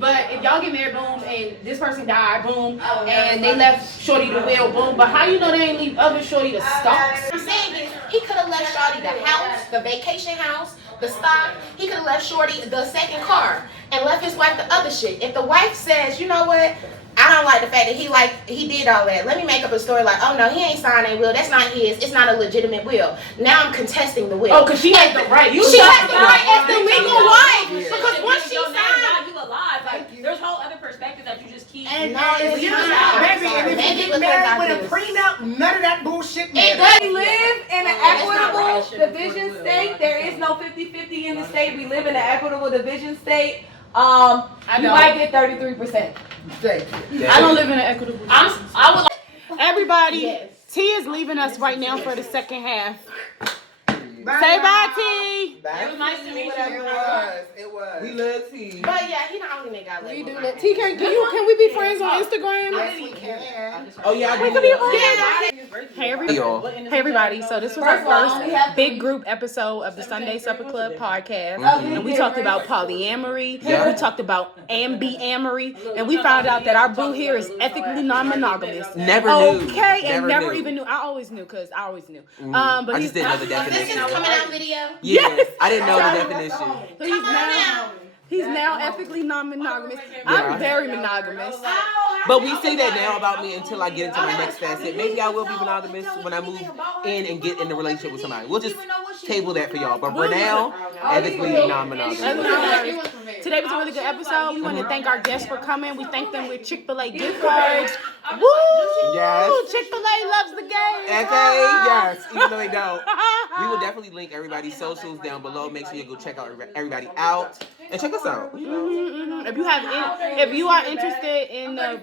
But if y'all get married, boom, and this person died, boom, and they left Shorty the will, boom. But how you know they ain't leave other Shorty the stocks? I'm saying is, he could have left Shorty the house, the vacation house, the stock. He could have left Shorty the second car and left his wife the other shit. If the wife says, you know what, I don't like the fact that he did all that. Let me make up a story like, oh no, he ain't signed a will. That's not his. It's not a legitimate will. Now I'm contesting the will. Oh, because she has the right. She has the right as the legal wife. Because once she signed, you alive. Like there's whole other perspective that you just keep. And No, if it's you not. baby, and if Maybe you get because I married with a do. prenup, none of that bullshit it matters. does. We live in an That's not equitable right. division state. There is no 50-50 in the state. We live in an equitable division state. You might get 33%. Thank you. I don't live in an equitable. I would like. Everybody, Yes. T is leaving us right now for the second half. Bye, Say bye, y'all. T. Bye. It was nice to meet you. It was. We love tea. But yeah, he the only nigga I We live do with. that. T, can we be friends on Instagram? Yes, we can. Oh yeah, I We do. could be that. friends. Hey everybody. Y'all. Hey everybody, so this was First of all, our we have first big group episode of the Sunday Supper Club podcast. Mhm. And we talked about polyamory, Yeah. we talked about ambiamory, and we found out that our boo here is ethically non-monogamous. Never knew. Okay, and never knew. even knew. I always knew, because I always knew. Mhm. But I he's just didn't know the This is definition. coming out video. Yeah, Yes. I didn't know the definition. so he's now ethically non-monogamous. Yeah. I'm very monogamous. But we say that now about me until I get into my next facet. Maybe I will be monogamous when I move in and get in a relationship with somebody. We'll just table that for y'all. But for now, ethically non-monogamous. Today was a really good episode. We want to thank our guests for coming. We thank them with Chick-fil-A gift cards. Woo! Yes. Chick-fil-A loves the game. Okay, yes, even though they don't. We will definitely link everybody's socials down below. Make sure you go check out everybody out and check us out. You know? If you are interested in the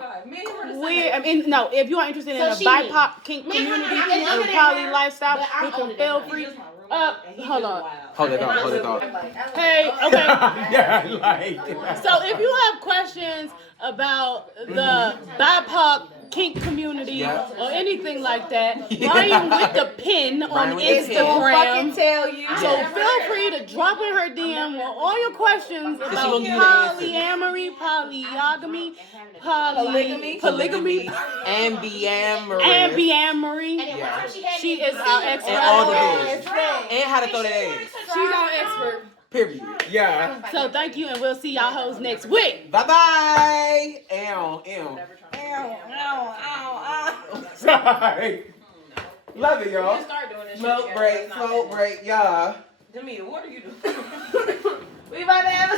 if you are interested in the BIPOC kink community and the poly lifestyle, you can feel free. Hold on. Hold it on. Hey, okay. Yeah, like. So if you have questions about the BIPOC kink community Yeah. or anything like that, Ryan with the pin on Ryan with the pin. Instagram. Tell you. So feel free to drop in her DM with all your questions she about gonna give you the answer. polyamory, polygamy, Ambiamory. ambiamory. Yeah. She is our expert. And all the things. And how to throw that ass. She's our expert. Period. Yeah. So thank you, and we'll see y'all hoes next week. Bye bye. Ow. Sorry. Love it, y'all. Start doing this. Smoke break, y'all. Jamia, what are you doing? We about to have a